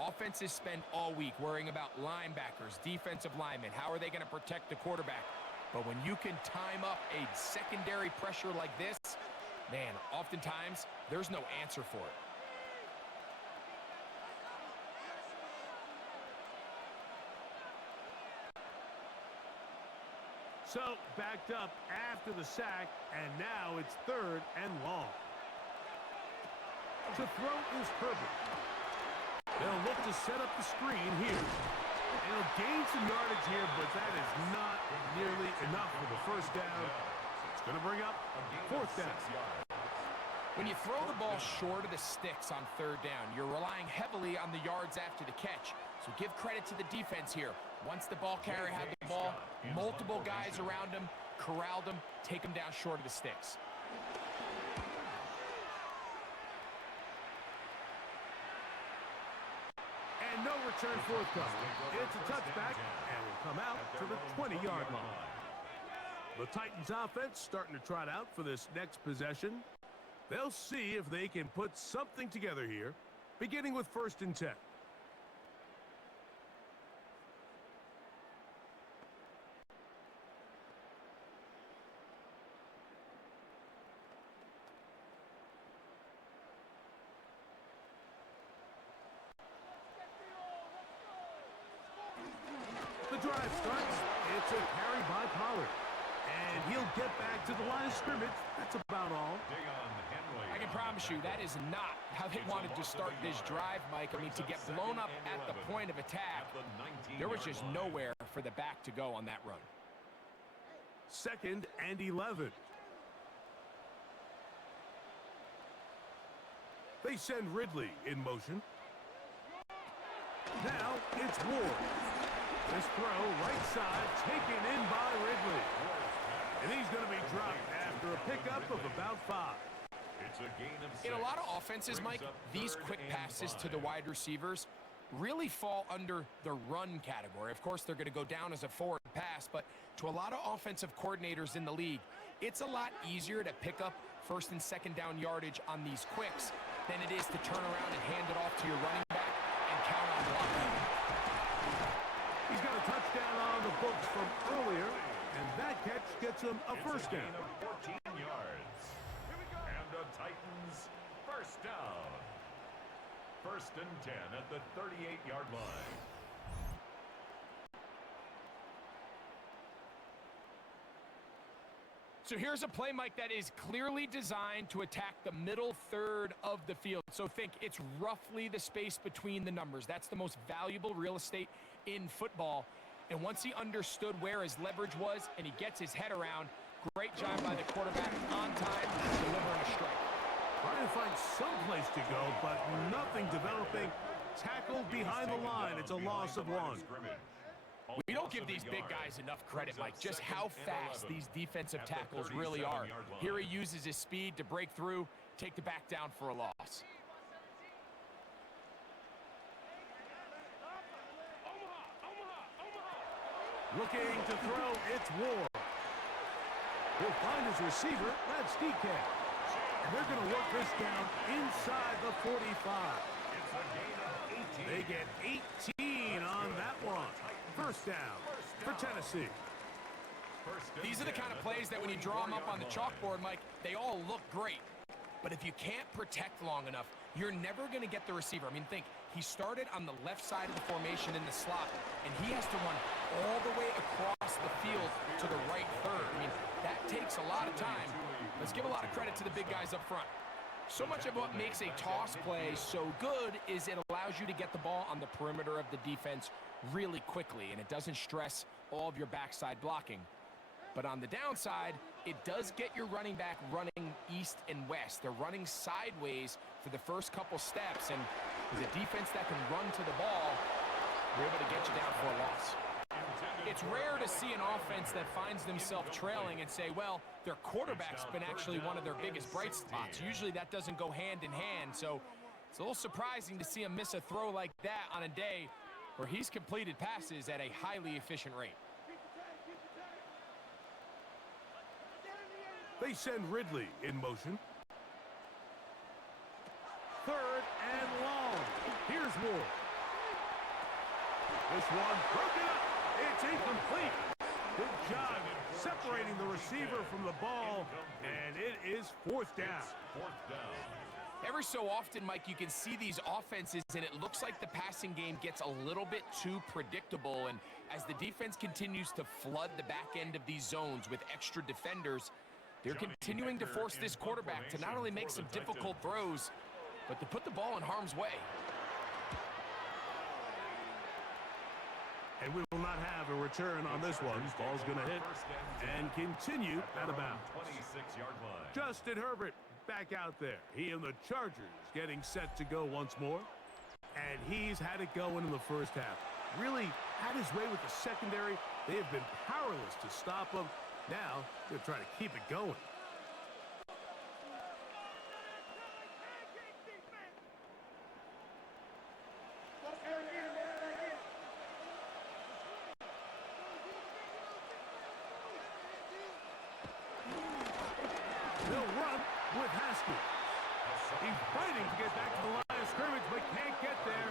Offenses spend all week worrying about linebackers, defensive linemen. How are they going to protect the quarterback? But when you can time up a secondary pressure like this, man, oftentimes there's no answer for it. So, backed up after the sack, and now it's 3rd and long. To throw is Herbert. They'll look to set up the screen here. And he'll gain some yardage here, but that is not nearly enough for the first down. It's going to bring up 4th down. When you throw the ball short of the sticks on 3rd down, you're relying heavily on the yards after the catch. So give credit to the defense here. Once the ball carrier had the ball, multiple guys around him, corralled him, take him down short of the sticks. And no return forthcoming. It's a touchback, and will come out to the 20-yard line. The Titans offense starting to trot out for this next possession. They'll see if they can put something together here, beginning with 1st and 10. The drive starts. It's a carry by Pollard. And he'll get back to the line of scrimmage. That's about all. I can promise you that is not how they wanted to start this drive, Mike. I mean, to get blown up at the point of attack, there was just nowhere for the back to go on that run. 2nd and 11. They send Ridley in motion. Now it's Ward. This throw, right side, taken in by Ridley. And he's going to be dropped after a pickup of about 5. It's a gain of 6. In a lot of offenses, Mike, these quick passes to the wide receivers really fall under the run category. Of course, they're going to go down as a forward pass, but to a lot of offensive coordinators in the league, it's a lot easier to pick up 1st and 2nd down yardage on these quicks than it is to turn around and hand it off to your running back and count on blocking. He's got a touchdown on the books from earlier, and that catch gets him a 1st down. 14 yards. And the Titans 1st down. 1st and 10 at the 38-yard line. So here's a play, Mike, that is clearly designed to attack the middle 3rd of the field. So think it's roughly the space between the numbers. That's the most valuable real estate in football. And once he understood where his leverage was and he gets his head around, great job by the quarterback on time, delivering a strike. Trying to find some place to go, but nothing developing. Tackled behind the line. It's a loss of 1. We don't give these big guys enough credit, Mike, just how fast these defensive tackles really are. Here he uses his speed to break through, take the back down for a loss. Looking to throw, it's Ward. He'll find his receiver, that's DK. And they're going to work this down inside the 45. They get 18 on that one. 1st down for Tennessee. These are the kind of plays that when you draw them up on the chalkboard, Mike, they all look great. But if you can't protect long enough, you're never going to get the receiver. I mean, think, he started on the left side of the formation in the slot, and he has to run all the way across the field to the right 3rd. I mean, that takes a lot of time. Let's give a lot of credit to the big guys up front. So much of what makes a toss play so good is it allows you to get the ball on the perimeter of the defense really quickly, and it doesn't stress all of your backside blocking. But on the downside, it does get your running back running east and west. They're running sideways for the first couple steps, and with a defense that can run to the ball, we're able to get you down for a loss. It's rare to see an offense that finds themselves trailing and say, well, their quarterback's been actually one of their biggest bright spots. Usually that doesn't go hand in hand, so it's a little surprising to see him miss a throw like that on a day where he's completed passes at a highly efficient rate. They send Ridley in motion. 3rd and long. Here's Ward. This one broken up. It's incomplete. Good job separating the receiver from the ball, and it is 4th down. 4th down. Every so often, Mike, you can see these offenses, and it looks like the passing game gets a little bit too predictable. And as the defense continues to flood the back end of these zones with extra defenders, they're continuing to force this quarterback to not only make some difficult throws, but to put the ball in harm's way. And we will not have a return on this one. Ball's going to hit and continue out of bounds. 26-yard line. Justin Herbert back out there. He and the Chargers getting set to go once more. And he's had it going in the first half. Really had his way with the secondary. They have been powerless to stop him. Now they're trying to keep it going. They'll run with Haskins. He's fighting to get back to the line of scrimmage, but can't get there.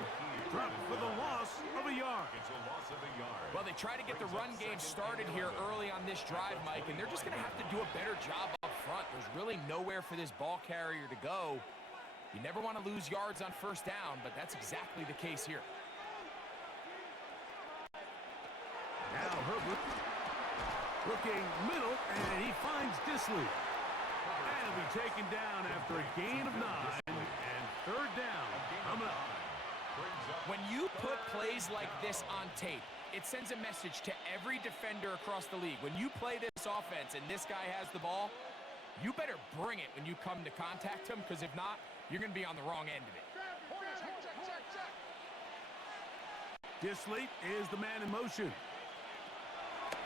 Dropped for the loss of a yard. It's a loss of a yard. Well, they try to get the run game started here early on this drive, Mike, and they're just going to have to do a better job up front. There's really nowhere for this ball carrier to go. You never want to lose yards on first down, but that's exactly the case here. Now Herbert looking middle, and he finds Gxlden. And he'll be taken down after a gain of 9 and third down coming up. When you put plays like this on tape, it sends a message to every defender across the league. When you play this offense and this guy has the ball, you better bring it when you come to contact him, because if not, you're going to be on the wrong end of it. Gxlden is the man in motion.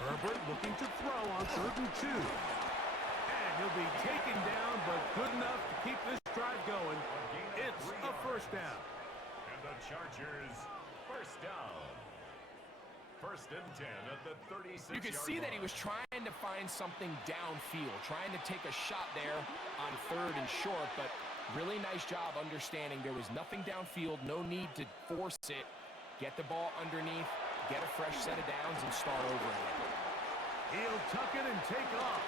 Herbert looking to throw on 3rd and 2. And he'll be taken down, but good enough to keep this drive going. It's a first down. And the Chargers, first down. 1st and 10 at the 36-yard line. You can see that he was trying to find something downfield, trying to take a shot there on 3rd and short, but really nice job understanding there was nothing downfield, no need to force it. Get the ball underneath, get a fresh set of downs, and start over again. He'll tuck it and take off.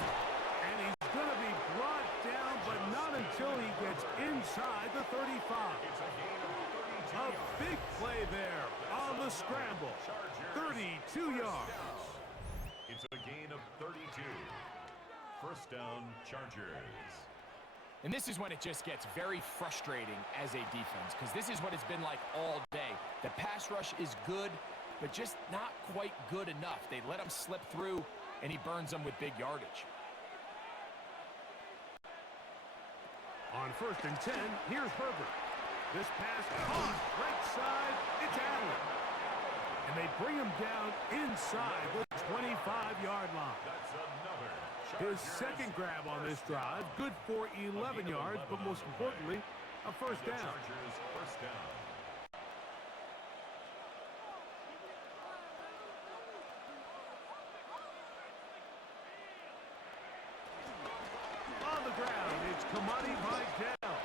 And he's going to be brought down, but not until he gets inside the 35. It's a gain of 32 A yards. big play there on the scramble. 32 yards. It's a gain of 32. First down, Chargers. And this is when it just gets very frustrating as a defense, because this is what it's been like all day. The pass rush is good, but just not quite good enough. They let him slip through, and he burns them with big yardage. On 1st and 10, here's Herbert. This pass caught right side. It's Allen. And they bring him down inside the 25-yard line. That's another His Chargers. second grab on this drive, good for 11 yards, but most importantly, a first The down. Chargers, first down. On the ground, it's Kamani Vidal.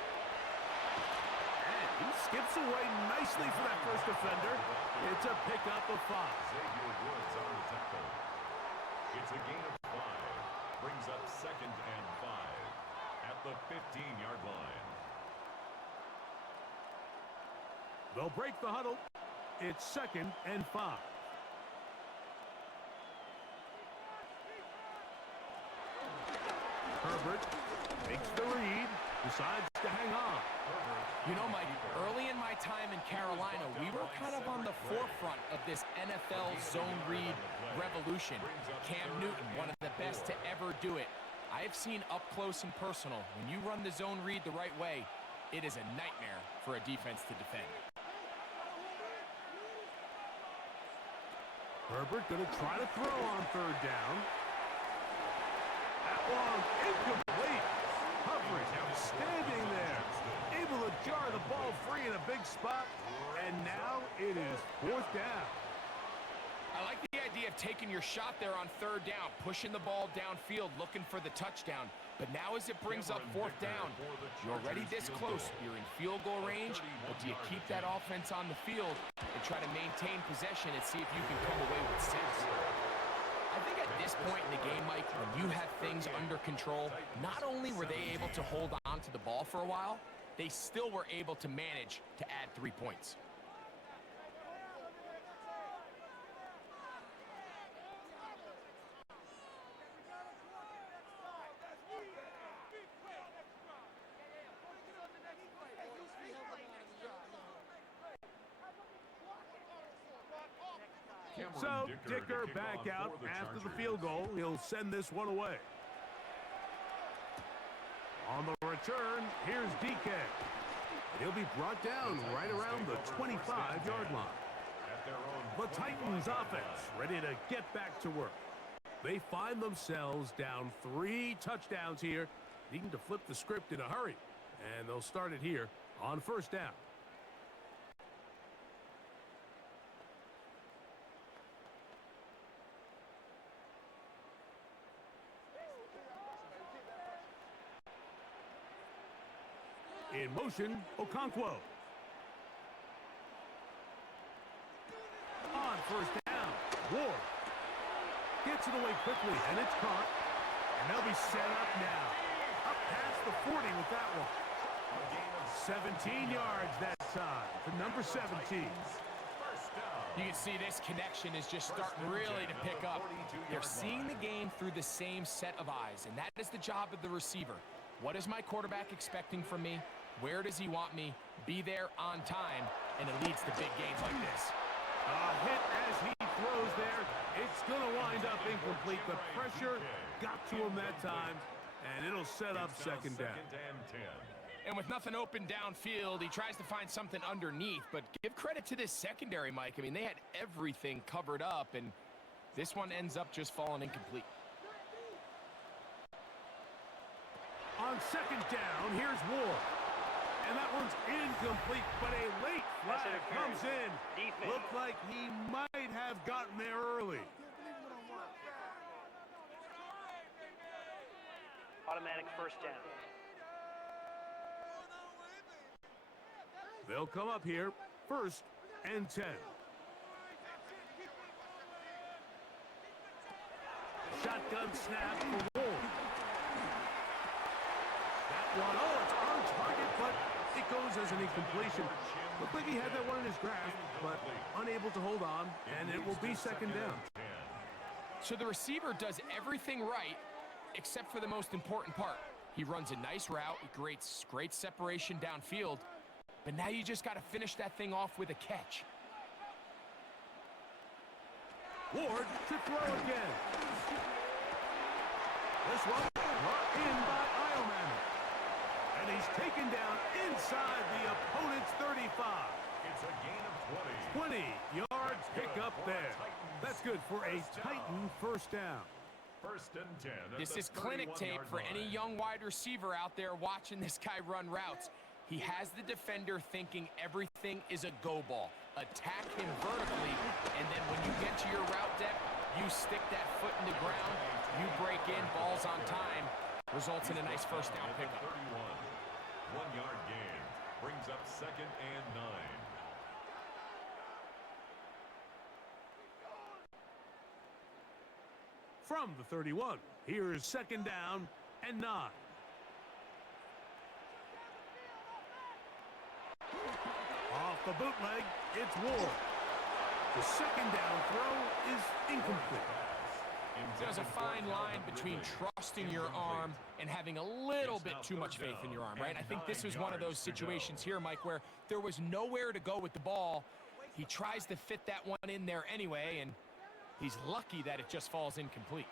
And he skips away nicely for that first defender. It's a pickup of 5. Xavier Woods on the tackle. It's a gain of 5. Brings up 2nd and 5 at the 15-yard line. They'll break the huddle. It's 2nd and 5. Herbert makes the read, decides to hang on. You know, Mike, early in my time in Carolina, we were kind of on the forefront of this NFL zone read revolution. Cam Newton, one of the best to ever do it. I have seen up close and personal, when you run the zone read the right way, it is a nightmare for a defense to defend. Herbert going to try to throw on 3rd down. That one incomplete. Coverage outstanding there. Able to jar the ball free in a big spot. And now it is 4th down. I like the idea of taking your shot there on 3rd down, pushing the ball downfield, looking for the touchdown. But now as it brings up 4th down, you're already this close. You're in field goal range, but do you keep that offense on the field and try to maintain possession and see if you can come away with 6? I I think at this point in the game, Mike, when you have things under control, not only were they able to hold on to the ball for a while, they still were able to manage to add 3 points. So, Dicker back out after the field goal. He'll send this one away. On the return, here's DK. He'll be brought down right around the 25-yard line. The Titans offense ready to get back to work. They find themselves down 3 touchdowns here, needing to flip the script in a hurry. And they'll start it here on first down. In motion, Okonkwo. On first down, Ward gets it away quickly, and it's caught. And they'll be set up now. Up past the 40 with that one. 17 yards that time to number 17. You can see this connection is just starting really to pick up. They're seeing the game through the same set of eyes, and that is the job of the receiver. What is my quarterback expecting from me? Where does he want me? Be there on time, and it leads to big gains like this. A hit as he throws there. It's going to wind up incomplete. The pressure got to him that time, and it'll set up second down. And with nothing open downfield, he tries to find something underneath. But give credit to this secondary, Mike. I mean, they had everything covered up, and this one ends up just falling incomplete. On second down, here's Ward. And that one's incomplete, but a late flag comes in. Looks like he might have gotten there early. Automatic first down. They'll come up here, 1st and 10. Shotgun snap for Ward. That one, oh, it's on target, but it goes as an incompletion. Looked like he had that one in his grasp, but unable to hold on, and it will be second down. So the receiver does everything right, except for the most important part. He runs a nice route, creates great separation downfield, but now you just got to finish that thing off with a catch. Ward to throw again. This one brought in by Ioman. And he's taken down inside the opponent's 35. It's a gain of 20 yards pickup there. That's good for a Titan first down. 1st and 10. This is clinic tape for any young wide receiver out there watching this guy run routes. He has the defender thinking everything is a go ball. Attack him vertically, and then when you get to your route depth, you stick that foot in the ground, you break in, balls on time, results in a nice first down pickup. 31. 1 yard gain brings up 2nd and 9. From the 31, here's 2nd down and 9. Off the bootleg, it's Ward. The 2nd down throw is incomplete. There's a fine line between trusting your arm and having a little bit too much faith in your arm, right? I think this was one of those situations here, Mike, where there was nowhere to go with the ball. He tries to fit that one in there anyway, and he's lucky that it just falls incomplete.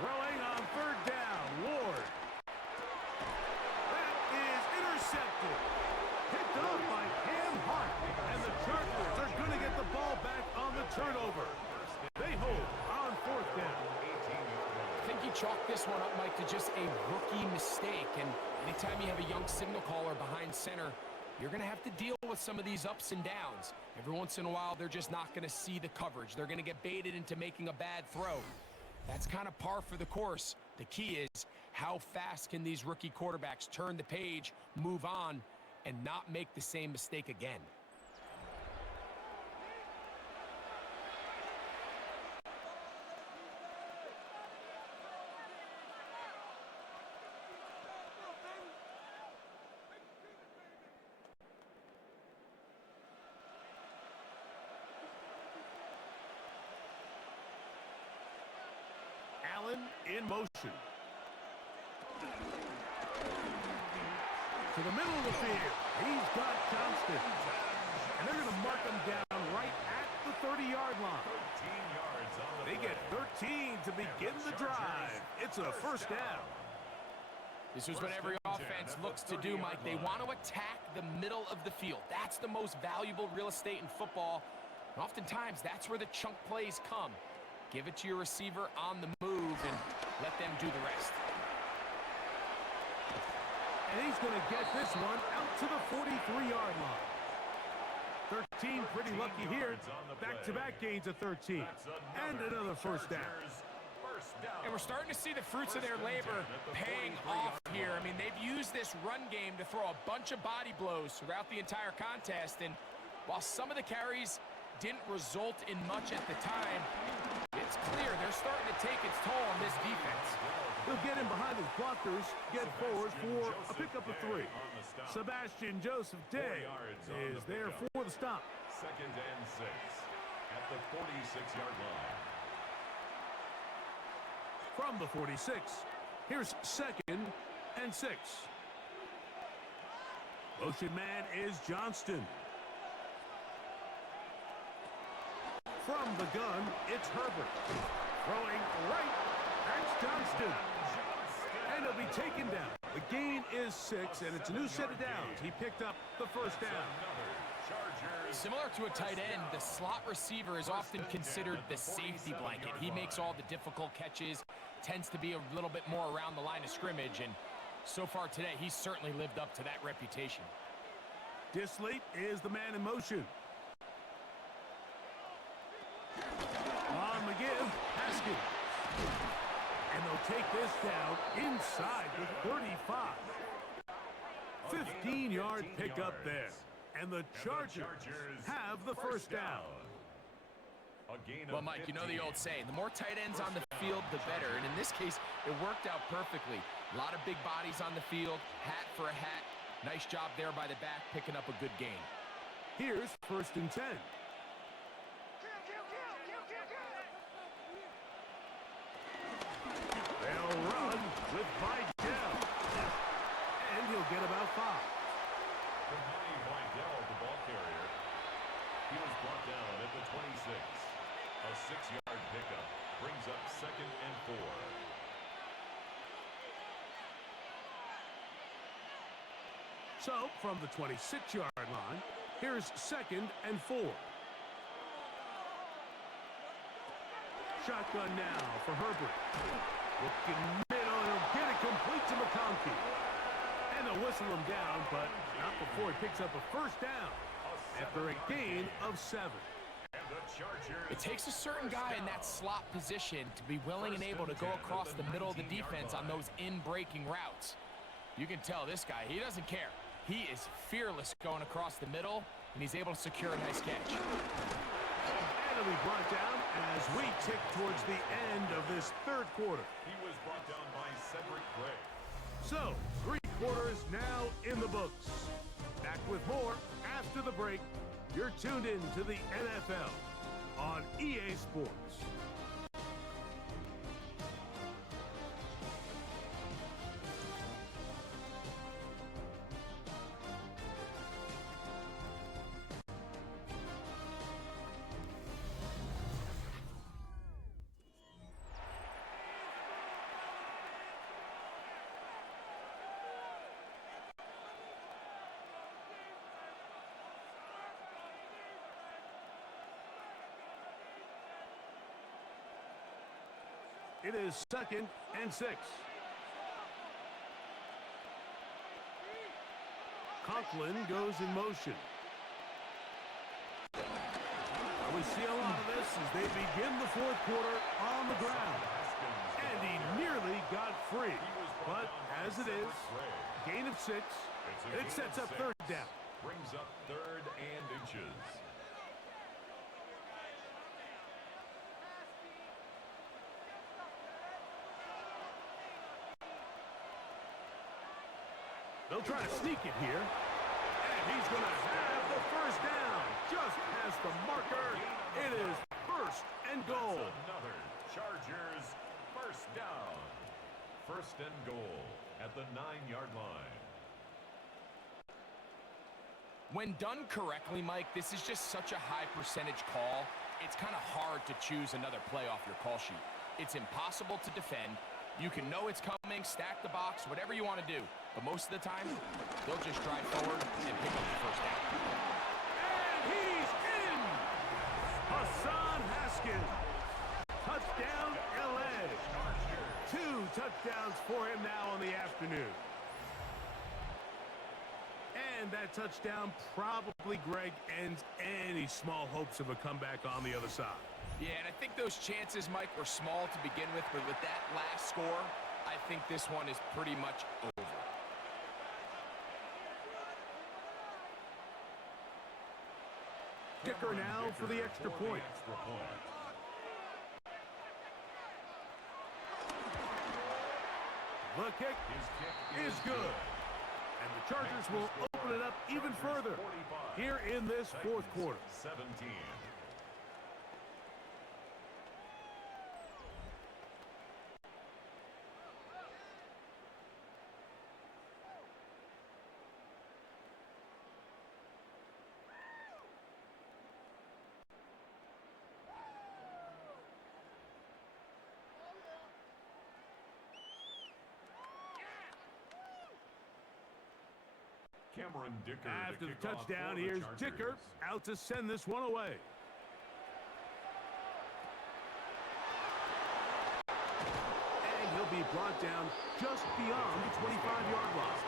Throwing on 3rd down, Ward. That is intercepted. Picked up by Cam Hart. And the Chargers are going to get the ball back on the turnover. They hold on 4th down. I think he chalked this one up, Mike, to just a rookie mistake. And anytime you have a young signal caller behind center, you're going to have to deal with some of these ups and downs. Every once in a while, they're just not going to see the coverage. They're going to get baited into making a bad throw. That's kind of par for the course. The key is how fast can these rookie quarterbacks turn the page, move on, and not make the same mistake again. in motion. To the middle of the field. He's got Johnston. And they're going to mark him down right at the 30-yard line. 13 yards on the They play. get 13 to begin the drive. It's a first down. This is what every offense looks to do, Mike. They want to attack the middle of the field. That's the most valuable real estate in football. And oftentimes, that's where the chunk plays come. Give it to your receiver on the move and let them do the rest. And he's going to get this one out to the 43-yard line. 13 pretty lucky here. Back-to-back gains of 13. And another first down. And we're starting to see the fruits of their labor paying off here. I mean, they've used this run game to throw a bunch of body blows throughout the entire contest. And while some of the carries didn't result in much at the time, it's clear they're starting to take its toll on this defense. He'll get in behind his blockers, get forward for a pickup of 3. Sebastian Joseph Day is there for the stop. Second and 6 at the 46-yard line. From the 46, here's second and 6. Motion man is Johnston. From the gun, it's Herbert. Throwing right, that's Johnston. And he'll be taken down. The gain is 6, and it's a new set of downs. He picked up the first down. Similar to a tight end, the slot receiver is often considered the safety blanket. He makes all the difficult catches, tends to be a little bit more around the line of scrimmage, and so far today, he's certainly lived up to that reputation. Disley is the man in motion. On McGill, Haskins. And they'll take this down inside the 35. 15-yard pickup there. And the Chargers have the first down. Well, Mike, you know the old saying, the more tight ends on the field, the better. And in this case, it worked out perfectly. A lot of big bodies on the field, hat for a hat. Nice job there by the back, picking up a good gain. Here's first and 10. They'll run with Vidal. And he'll get about 5. Kamani Vidal, the ball carrier. He was brought down at the 26. A 6-yard pickup brings up second and 4. So, from the 26-yard line, here's second and 4. Shotgun now for Herbert. Looking middle, he'll get it complete to McConkey. And they'll whistle him down, but not before he picks up a first down after a gain of 7. It takes a certain guy in that slot position to be willing and able to go across the middle of the defense on those in-breaking routes. You can tell this guy, he doesn't care. He is fearless going across the middle, and he's able to secure a nice catch. And he'll be brought down as we tick towards the end of this third quarter. He was brought down by Cedric Gray. So, 3 quarters now in the books. Back with more after the break. You're tuned in to the NFL on EA Sports. It is second and 6. Conklin goes in motion. We see a lot of this as they begin the fourth quarter on the ground. And he nearly got free. But as it is, gain of 6. It sets up third down. Brings up third and inches. They'll try to sneak it here. And he's going to have the first down. Just past the marker. It is first and goal. Another Chargers first down. and goal at the 9-yard line. When done correctly, Mike, this is just such a high percentage call. It's kind of hard to choose another play off your call sheet. It's impossible to defend. You can know it's coming, stack the box, whatever you want to do. But most of the time, they'll just drive forward and pick up the first down. And he's in! Hassan Haskins. Touchdown, LA. 2 touchdowns for him now on the afternoon. And that touchdown probably, Greg, ends any small hopes of a comeback on the other side. Yeah, and I think those chances, Mike, were small to begin with, but with that last score, I think this one is pretty much over. Kicker now for the extra point. The kick is good. And the Chargers will open it up even further here in this fourth quarter. 17. Cameron Dicker After the kick off touchdown, for the here's Chargers. Dicker out to send this one away. And he'll be brought down just beyond the 25-yard line.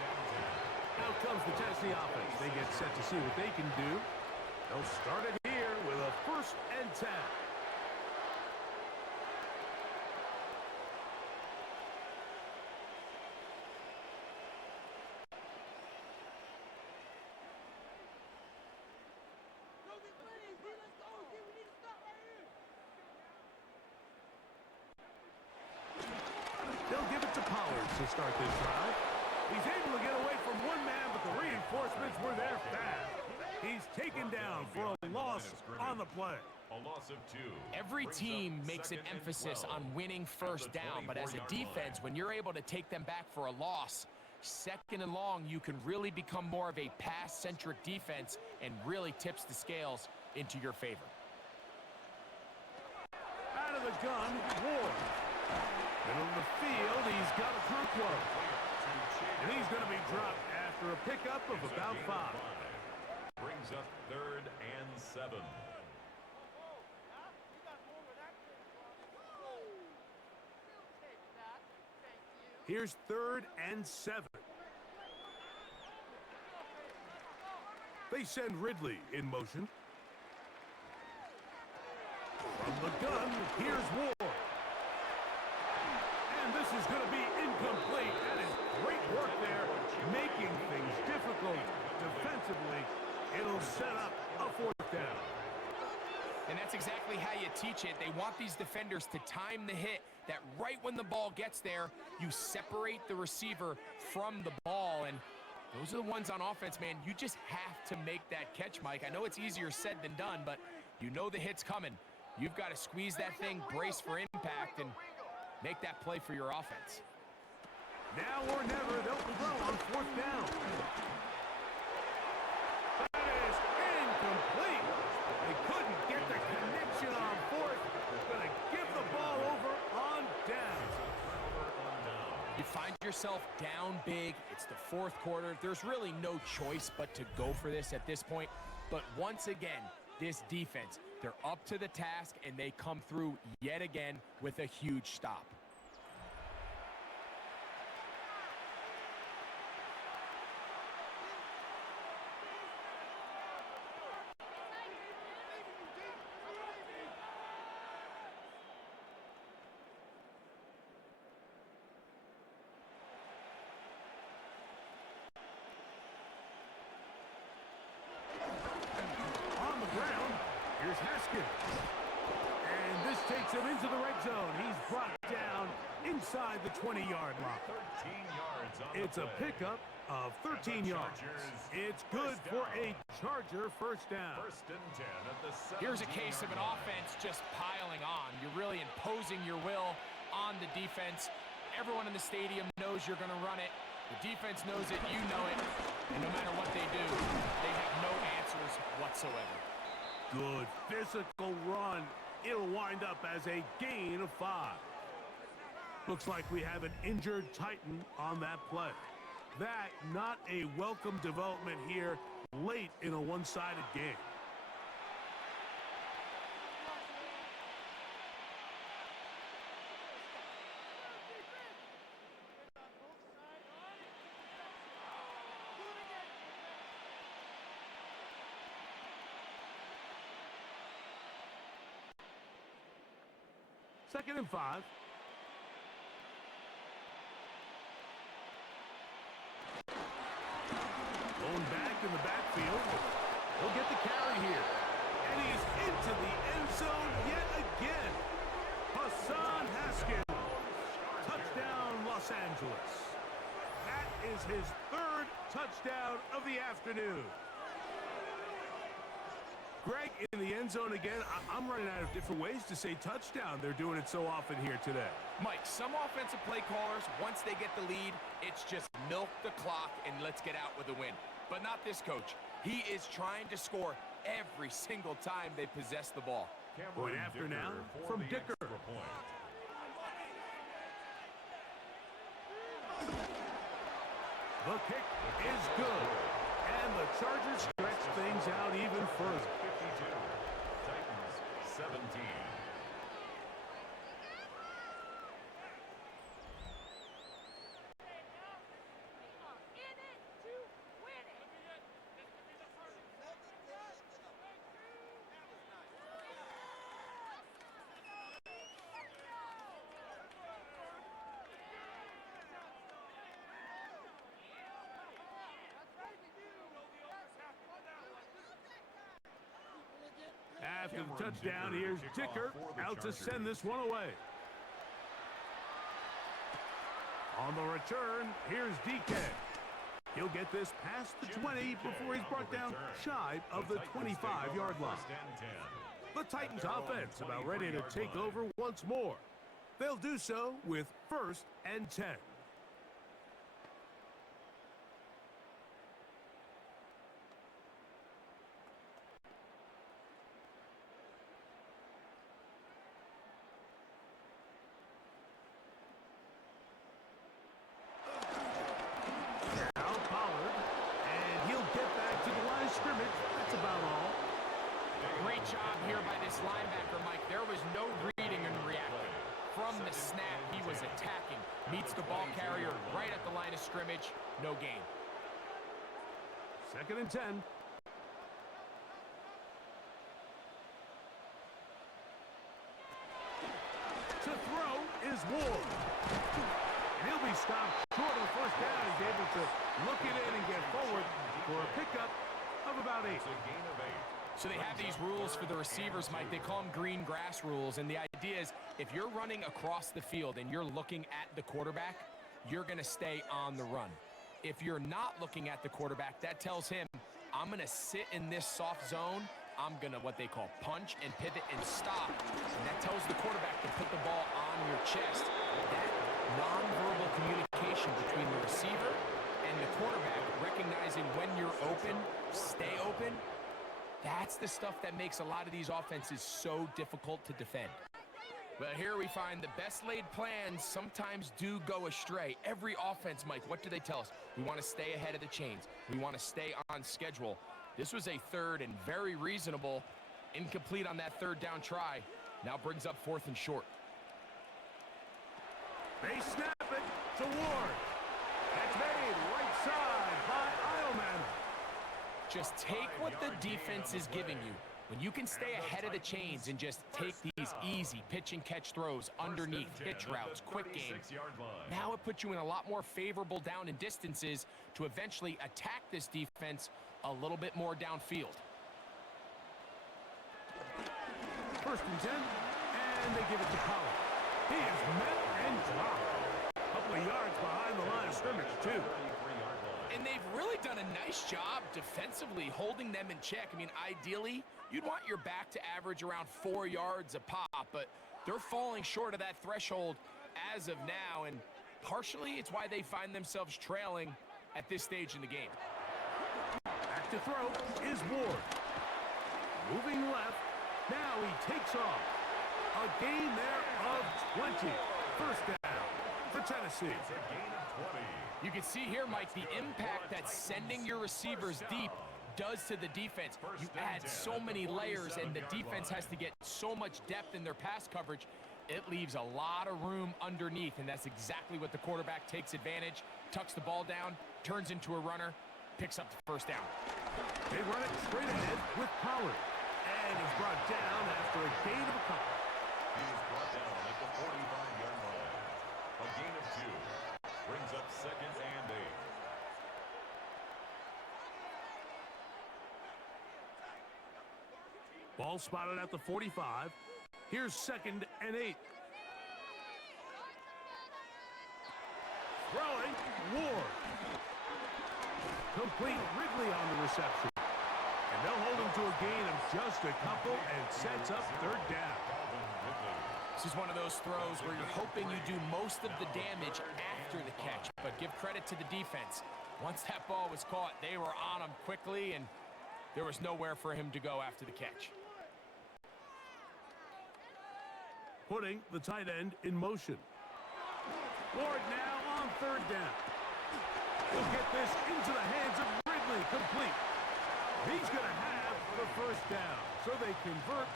Out comes the Tennessee offense. They get set to see what they can do. They'll start it here with a 1st and 10. They'll give it to Pollard to start this drive. He's able to get away from one man, but the reinforcements were there fast. He's taken down for a loss on the play. A loss of 2. Every Brings team up makes an 2nd and emphasis 12 on winning first down, but as a 24-yard defense, line. when you're able to take them back for a loss, 2nd and long, you can really become more of a pass-centric defense and really tips the scales into your favor. Out of the gun, Ward. Middle of the field, he's got a through close. And he's going to be dropped after a pickup of It's a about gain of 5. Brings up 3rd and 7. Here's 3rd and 7. They send Ridley in motion. From the gun, here's Ward. And this is going to be incomplete. That is great work there, making things difficult defensively. It'll set up a 4th down. And that's exactly how you teach it. They want these defenders to time the hit, that right when the ball gets there, you separate the receiver from the ball. And those are the ones on offense, man. You just have to make that catch, Mike. I know it's easier said than done, but you know the hit's coming. You've got to squeeze that thing, brace for impact, and make that play for your offense. Now or never, they'll throw on 4th down. That is incomplete. They couldn't get the connection on 4th. Going to give the ball over on down. You find yourself down big. It's the 4th quarter. There's really no choice but to go for this at this point. But once again, this defense, they're up to the task, and they come through yet again with a huge stop. On the ground, here's Haskins. And this takes him into the red zone. He's brought down inside the 20-yard line. 13 yards on It's the a play. pickup of 13 yards. It's good for a Charger 1st down. 1st and 10 at the 17-yard Here's a case of an line. offense just piling on. You're really imposing your will on the defense. Everyone in the stadium knows you're going to run it. The defense knows it, you know it. And no matter what they do, they have no answers whatsoever. Good physical run. It'll wind up as a gain of 5. Looks like we have an injured Titan on that play. That not a welcome development here late in a one-sided game. Second and 5. Going back in the backfield. He'll get the carry here. And he's into the end zone yet again. Hassan Haskins. Touchdown, Los Angeles. That is his 3rd touchdown of the afternoon. Greg, in the end zone again, I'm running out of different ways to say touchdown. They're doing it so often here today. Mike, some offensive play callers, once they get the lead, it's just milk the clock and let's get out with a win. But not this coach. He is trying to score every single time they possess the ball. Point after now from Dicker. The kick is good. And the Chargers stretch things out even further. 52. Titans 17. After the touchdown, here's Dicker out to send this one away. On the return, here's DK. He'll get this past the 20 before he's brought down shy of the 25-yard line. The Titans offense about ready to take over once more. They'll do so with 1st and 10. Linebacker, Mike, there was no reading and reacting. From the snap, he was attacking. Meets the ball carrier right at the line of scrimmage. No gain. 2nd and 10. To throw is Ward. And he'll be stopped short of the 1st down. He's able to look it in and get forward for a pickup of about 8. It's a gain of 8. So they have these rules for the receivers, Mike. They call them green grass rules. And the idea is if you're running across the field and you're looking at the quarterback, you're going to stay on the run. If you're not looking at the quarterback, that tells him, I'm going to sit in this soft zone. I'm going to what they call punch and pivot and stop. And that tells the quarterback to put the ball on your chest. That nonverbal communication between the receiver and the quarterback, recognizing when you're open, stay open, that's the stuff that makes a lot of these offenses so difficult to defend. But here we find the best laid plans sometimes do go astray. Every offense, Mike, what do they tell us? We want to stay ahead of the chains. We want to stay on schedule. This was a 3rd and very reasonable, incomplete on that 3rd down try. Now brings up 4th and short. They snap it to Ward. That's made right side by Eilman. Just take what the defense is giving you. When you can stay ahead of the chains and just take these easy pitch and catch throws underneath, hitch routes, quick game, now it puts you in a lot more favorable down and distances to eventually attack this defense a little bit more downfield. 1st and 10, and they give it to Pollard. He is met and dropped. A couple of yards behind the line of scrimmage, too. And they've really done a nice job defensively holding them in check. I mean, ideally, you'd want your back to average around 4 yards a pop, but they're falling short of that threshold as of now. And partially it's why they find themselves trailing at this stage in the game. Back to throw is Ward. Moving left. Now he takes off. A gain there of 20. First down for Tennessee. It's a gain of 20. You can see here, Mike, the impact that sending your receivers deep does to the defense. You add so many layers, and the defense has to get so much depth in their pass coverage. It leaves a lot of room underneath, and that's exactly what the quarterback takes advantage, tucks the ball down, turns into a runner, picks up the first down. They run it straight ahead with Pollard. And he's brought down after a gain of a couple. He is brought down at the 45-yard line. A gain of 2. Brings up second and 8. Ball spotted at the 45. Here's second and 8. Throwing, Ward. Complete Ridley on the reception. And they'll hold him to a gain of just a couple and sets up third down. This is one of those throws where you're hoping you do most of the damage after the catch, but give credit to the defense. Once that ball was caught, they were on him quickly, and there was nowhere for him to go after the catch. Putting the tight end in motion. Ward now on third down. He'll get this into the hands of Ridley, complete. He's going to have the first down, so they convert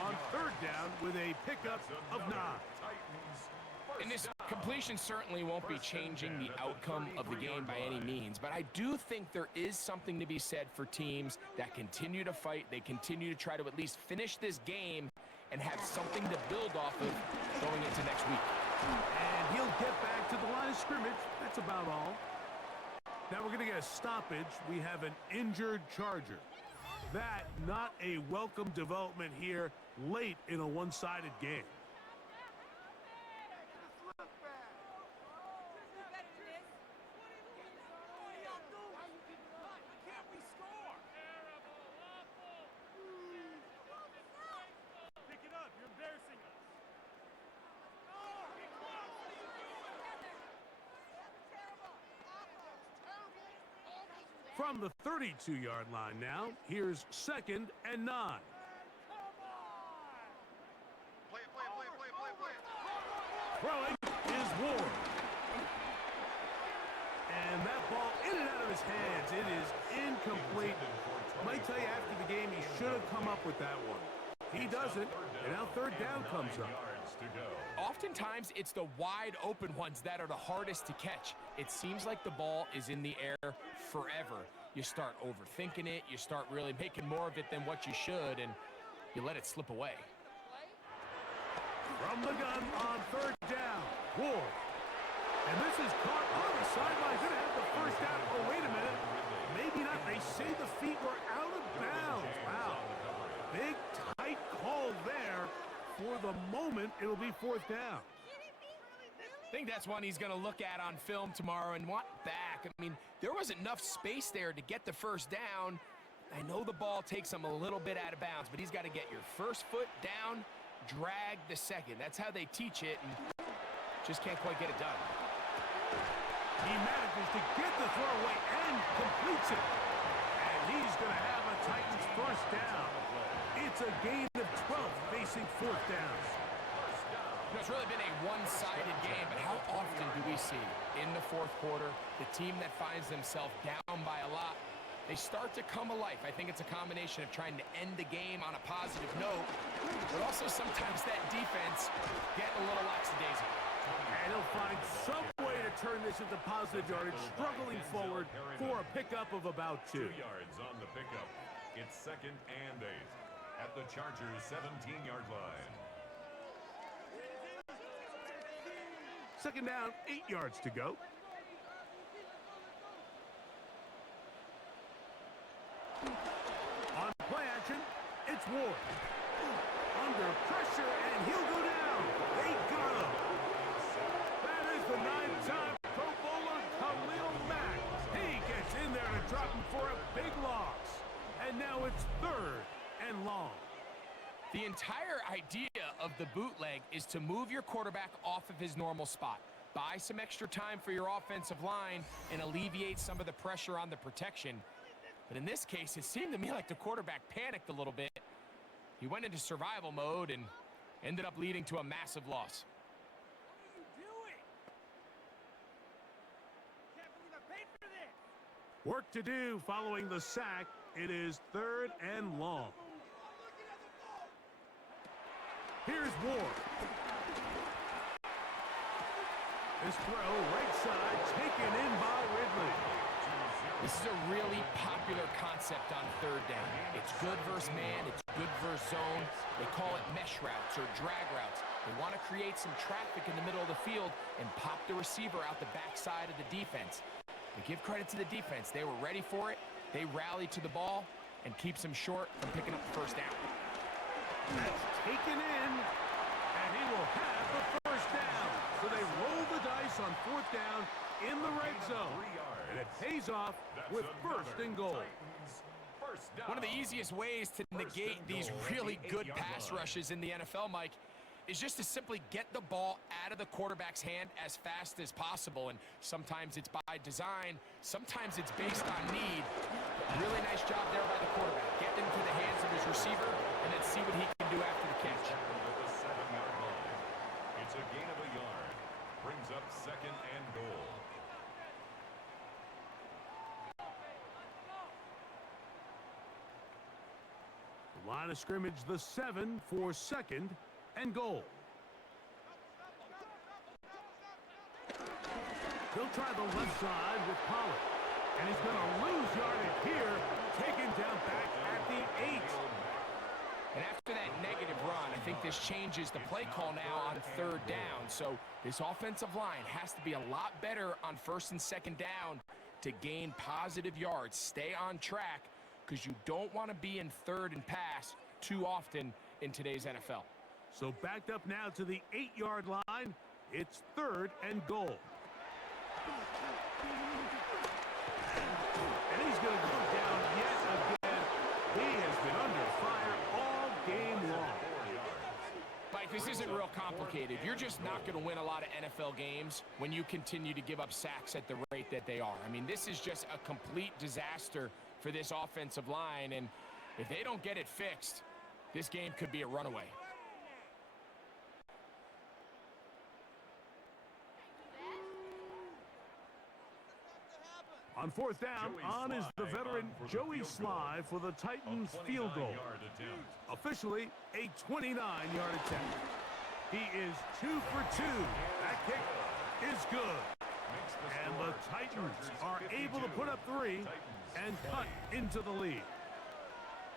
on third down with a pickup of 9. And this completion certainly won't be changing the outcome of the game by any means, but I do think there is something to be said for teams that continue to fight. They continue to try to at least finish this game and have something to build off of going into next week. And he'll get back to the line of scrimmage. That's about all. Now we're going to get a stoppage. We have an injured Charger. That not a welcome development here late in a one-sided game. From the 32-yard line now, here's second and 9. Throwing is Ward. And that ball in and out of his hands. It is incomplete. Might tell you after the game he should have come up with that one. He doesn't, and now third down comes up. Oftentimes, it's the wide open ones that are the hardest to catch. It seems like the ball is in the air forever. You start overthinking it, you start really making more of it than what you should, and you let it slip away. From the gun on third down, Ward. And this is caught on the sideline. Going to have the first down. Oh, wait a minute. Maybe not. They say the feet were out of bounds. Wow. Big, tight call there. For the moment, it'll be fourth down. I think that's one he's going to look at on film tomorrow and want back. I mean, there wasn't enough space there to get the first down. I know the ball takes him a little bit out of bounds, but he's got to get your first foot down, drag the second. That's how they teach it, and just can't quite get it done. He manages to get the throw away and completes it. And he's going to have a Titans first down. It's a gain of 12 facing fourth down. You know, it's really been a one-sided game, but how often do we see in the fourth quarter the team that finds themselves down by a lot, they start to come alive. I think it's a combination of trying to end the game on a positive note, but also sometimes that defense getting a little lackadaisical. And he'll find some way to turn this into positive yardage, struggling forward for a pickup of about 2. 2 yards on the pickup. It's second and 8 at the Chargers' 17-yard line. Second down, 8 yards to go. On play action, it's Ward. Under pressure, and he'll go down. They got him. That is the 9-time Pro Bowler, Khalil Mack. He gets in there to drop him for a big loss. And now it's third and long. The entire idea of the bootleg is to move your quarterback off of his normal spot. buy some extra time for your offensive line and alleviate some of the pressure on the protection. But in this case, it seemed to me like the quarterback panicked a little bit. He went into survival mode and ended up leading to a massive loss. Work to do following the sack. It is 3rd and long. Here's Ward. This throw, right side, taken in by Ridley. This is a really popular concept on 3rd down. It's good versus man, it's good versus zone. They call it mesh routes or drag routes. They want to create some traffic in the middle of the field and pop the receiver out the backside of the defense. But give credit to the defense. They were ready for it. They rallied to the ball and keeps him short from picking up the 1st down. That's taken in, and he will have the 1st down. So they roll the dice on 4th down in the red zone. And it pays off with 1st and goal. One of the easiest ways to negate these really good pass rushes in the NFL, Mike, is just to simply get the ball out of the quarterback's hand as fast as possible. And sometimes it's by design, sometimes it's based on need. Really nice job there by the quarterback. Get into the hands of his receiver and then see what he can do after the catch. It's a gain of a yard. Brings up 2nd and goal. The line of scrimmage, the 7 for 2nd and goal. He'll try the left side with Pollard. And he's going to lose yardage here, taken down back at the 8. And after that negative run, I think this changes the play call now on 3rd down. So this offensive line has to be a lot better on 1st and 2nd down to gain positive yards. Stay on track because you don't want to be in 3rd and pass too often in today's NFL. So backed up now to the 8-yard line. It's 3rd and goal. And he's going to go down yet again. He has been under fire all game long. Mike, this isn't real complicated. You're just not going to win a lot of NFL games when you continue to give up sacks at the rate that they are. I mean, this is just a complete disaster for this offensive line. And if they don't get it fixed, this game could be a runaway. On 4th down, on is the veteran Joey Sly for the Titans field goal. Officially a 29-yard attempt. He is 2 for 2. That kick is good. And the Titans are able to put up 3 and cut into the lead.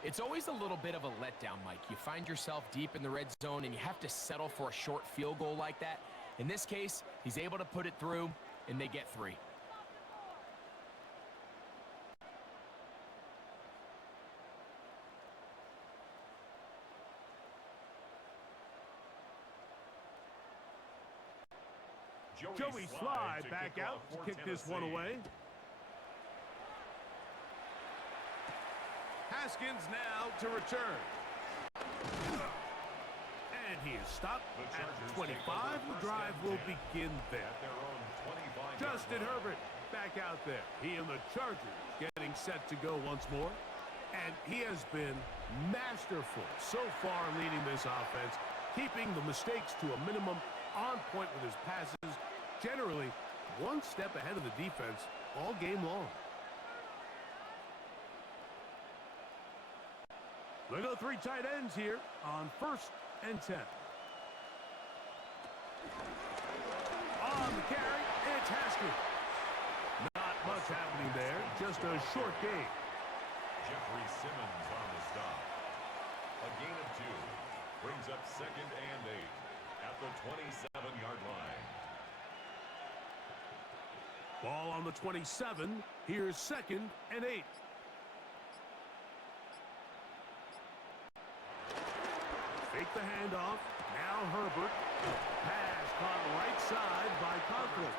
It's always a little bit of a letdown, Mike. You find yourself deep in the red zone and you have to settle for a short field goal like that. In this case, he's able to put it through and they get 3. Joey Sly back out to kick this one away. Haskins now to return. And he is stopped at the 25. The drive will begin there. Justin Herbert back out there. He and the Chargers getting set to go once more. And he has been masterful so far leading this offense, keeping the mistakes to a minimum, on point with his passes, generally one step ahead of the defense all game long. They go 3 tight ends here on 1st and 10. On the carry, it's Haskins. Not much happening there, just a short gain. Jeffrey Simmons on the stop. A gain of 2. Brings up 2nd and 8 at the 27-yard line. Ball on the 27. Here's 2nd and 8. Fake the handoff. Now Herbert. Pass caught right side by Conklin.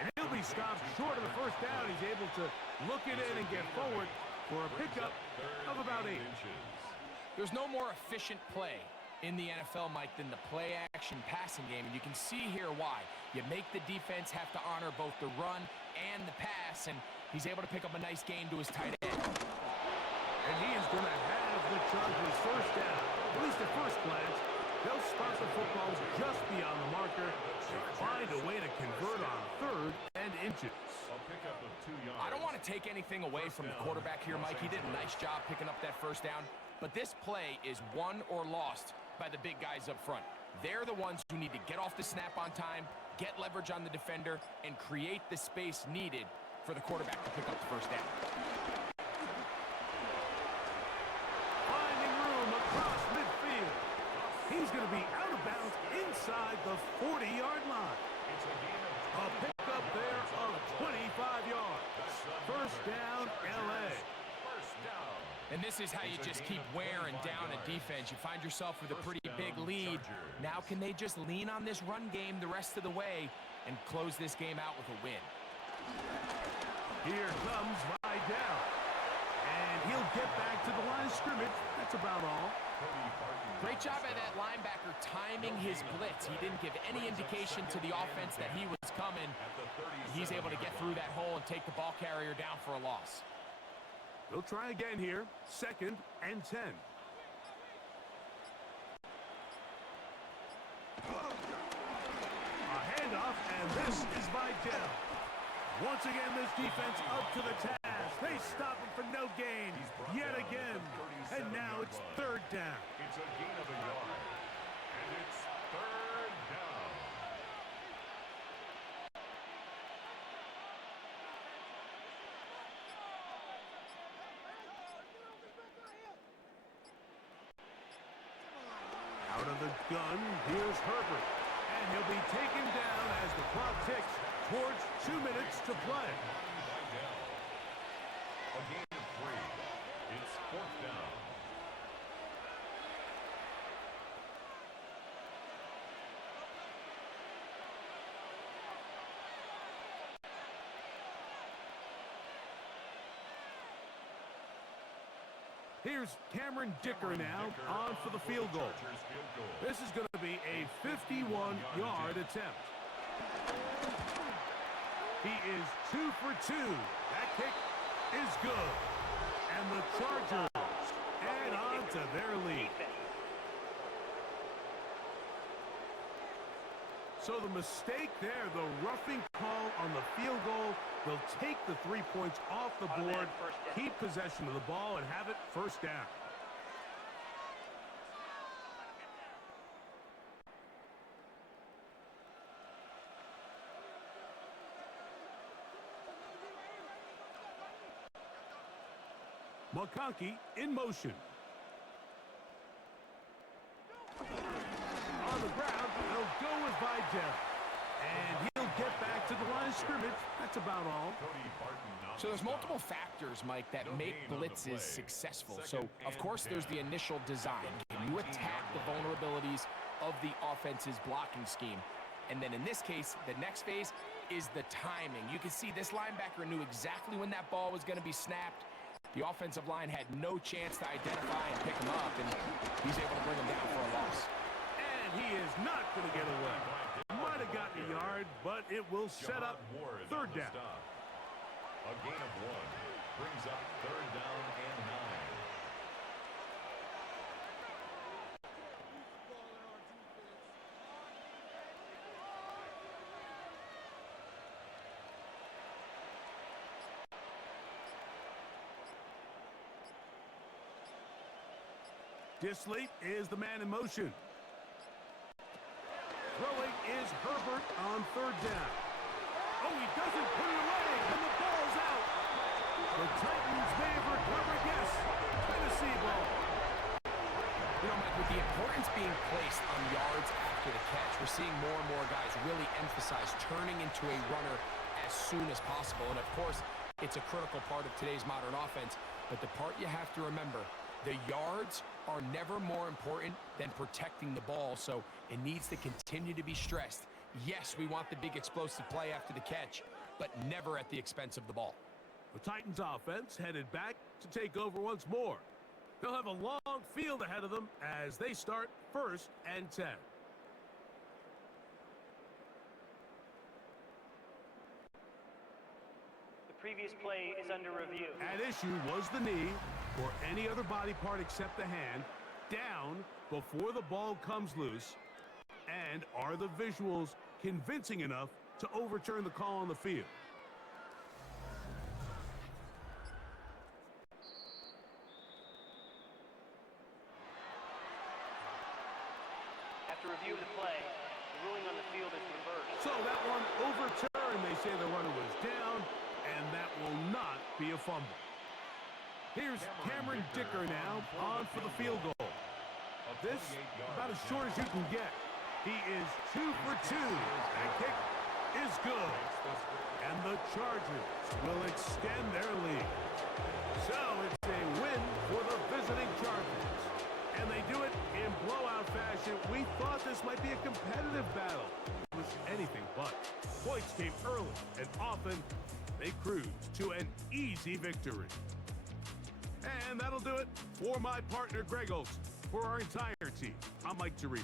And he'll be stopped short of the 1st down. He's able to look it in and get forward for a pickup of about 8. There's no more efficient play in the NFL, Mike, than the play-action passing game, and you can see here why. You make the defense have to honor both the run and the pass, and he's able to pick up a nice gain to his tight end. And he is going to have the Chargers first down. At least at first glance, they'll spot the football just beyond the marker and find a way to convert on 3rd and inches. A pickup of 2 yards. I don't want to take anything away from the quarterback here, Mike. He did a nice job picking up that first down, but this play is won or lost by the big guys up front. They're the ones who need to get off the snap on time, get leverage on the defender, and create the space needed for the quarterback to pick up the first down. Finding room across midfield. He's going to be out of bounds inside the 40-yard line. A pickup there of 25 yards. First down, L.A. And this is how you just keep wearing down a defense. You find yourself with a pretty big lead. Now can they just lean on this run game the rest of the way and close this game out with a win? Here comes Vidal. And he'll get back to the line of scrimmage. That's about all. Great job by that linebacker timing his blitz. He didn't give any indication to the offense that he was coming. He's able to get through that hole and take the ball carrier down for a loss. They'll try again here. 2nd and 10. A handoff, and this is Vidal. Once again, this defense up to the task. They stop him for no gain yet again. And now it's 3rd down. It's a gain of a yard. And it's 3rd down. Out of the gun, here's Herbert. And he'll be taken down as the clock ticks towards 2 minutes to play. A gain of 3. It's 4th down. Here's Cameron Dicker now on for the field goal. This is going to be a 51-yard attempt. He is 2 for 2. That kick is good. And the Chargers add on to their lead. So the mistake there, the roughing call on the field goal, they'll take the 3 points off the board, keep possession of the ball, and have it first down. McConkey in motion. On the ground, they'll go with Vidal. And he'll get back to the line of scrimmage. That's about all. So there's multiple factors, Mike, that make blitzes successful. So, of course, there's the initial design. Can you attack the vulnerabilities of the offense's blocking scheme? And then in this case, the next phase is the timing. You can see this linebacker knew exactly when that ball was going to be snapped. The offensive line had no chance to identify and pick him up, and he's able to bring him down for a loss. And he is not going to get away. Might have gotten a yard, but it will set up 3rd down. A gain of 1 brings up 3rd down and 9. Disley is the man in motion. Throwing is Herbert on 3rd down. Oh, he doesn't put it away, and the ball's out. The Titans may have recovered, yes. Tennessee ball. You know, Mike, with the importance being placed on yards after the catch, we're seeing more and more guys really emphasize turning into a runner as soon as possible. And, of course, it's a critical part of today's modern offense. But the part you have to remember, the yards are never more important than protecting the ball, so it needs to continue to be stressed. Yes, we want the big explosive play after the catch, but never at the expense of the ball. The Titans offense headed back to take over once more. They'll have a long field ahead of them as they start 1st and 10. The previous play is under review. At issue was the knee, or any other body part except the hand, down before the ball comes loose. And are the visuals convincing enough to overturn the call on the field? After review of the play, the ruling on the field is reversed. So that one overturned. They say the runner was down, and that will not be a fumble. Here's Cameron Dicker now on for the field goal. This about as short as you can get. He is 2 for 2. That kick is good. And the Chargers will extend their lead. So it's a win for the visiting Chargers. And they do it in blowout fashion. We thought this might be a competitive battle. It was anything but. Points came early, and often they cruised to an easy victory. And that'll do it for my partner, Gxlden. For our entire team, I'm Mike Tirico.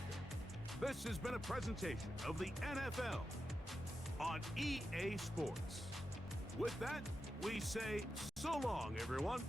This has been a presentation of the NFL on EA Sports. With that, we say so long, everyone.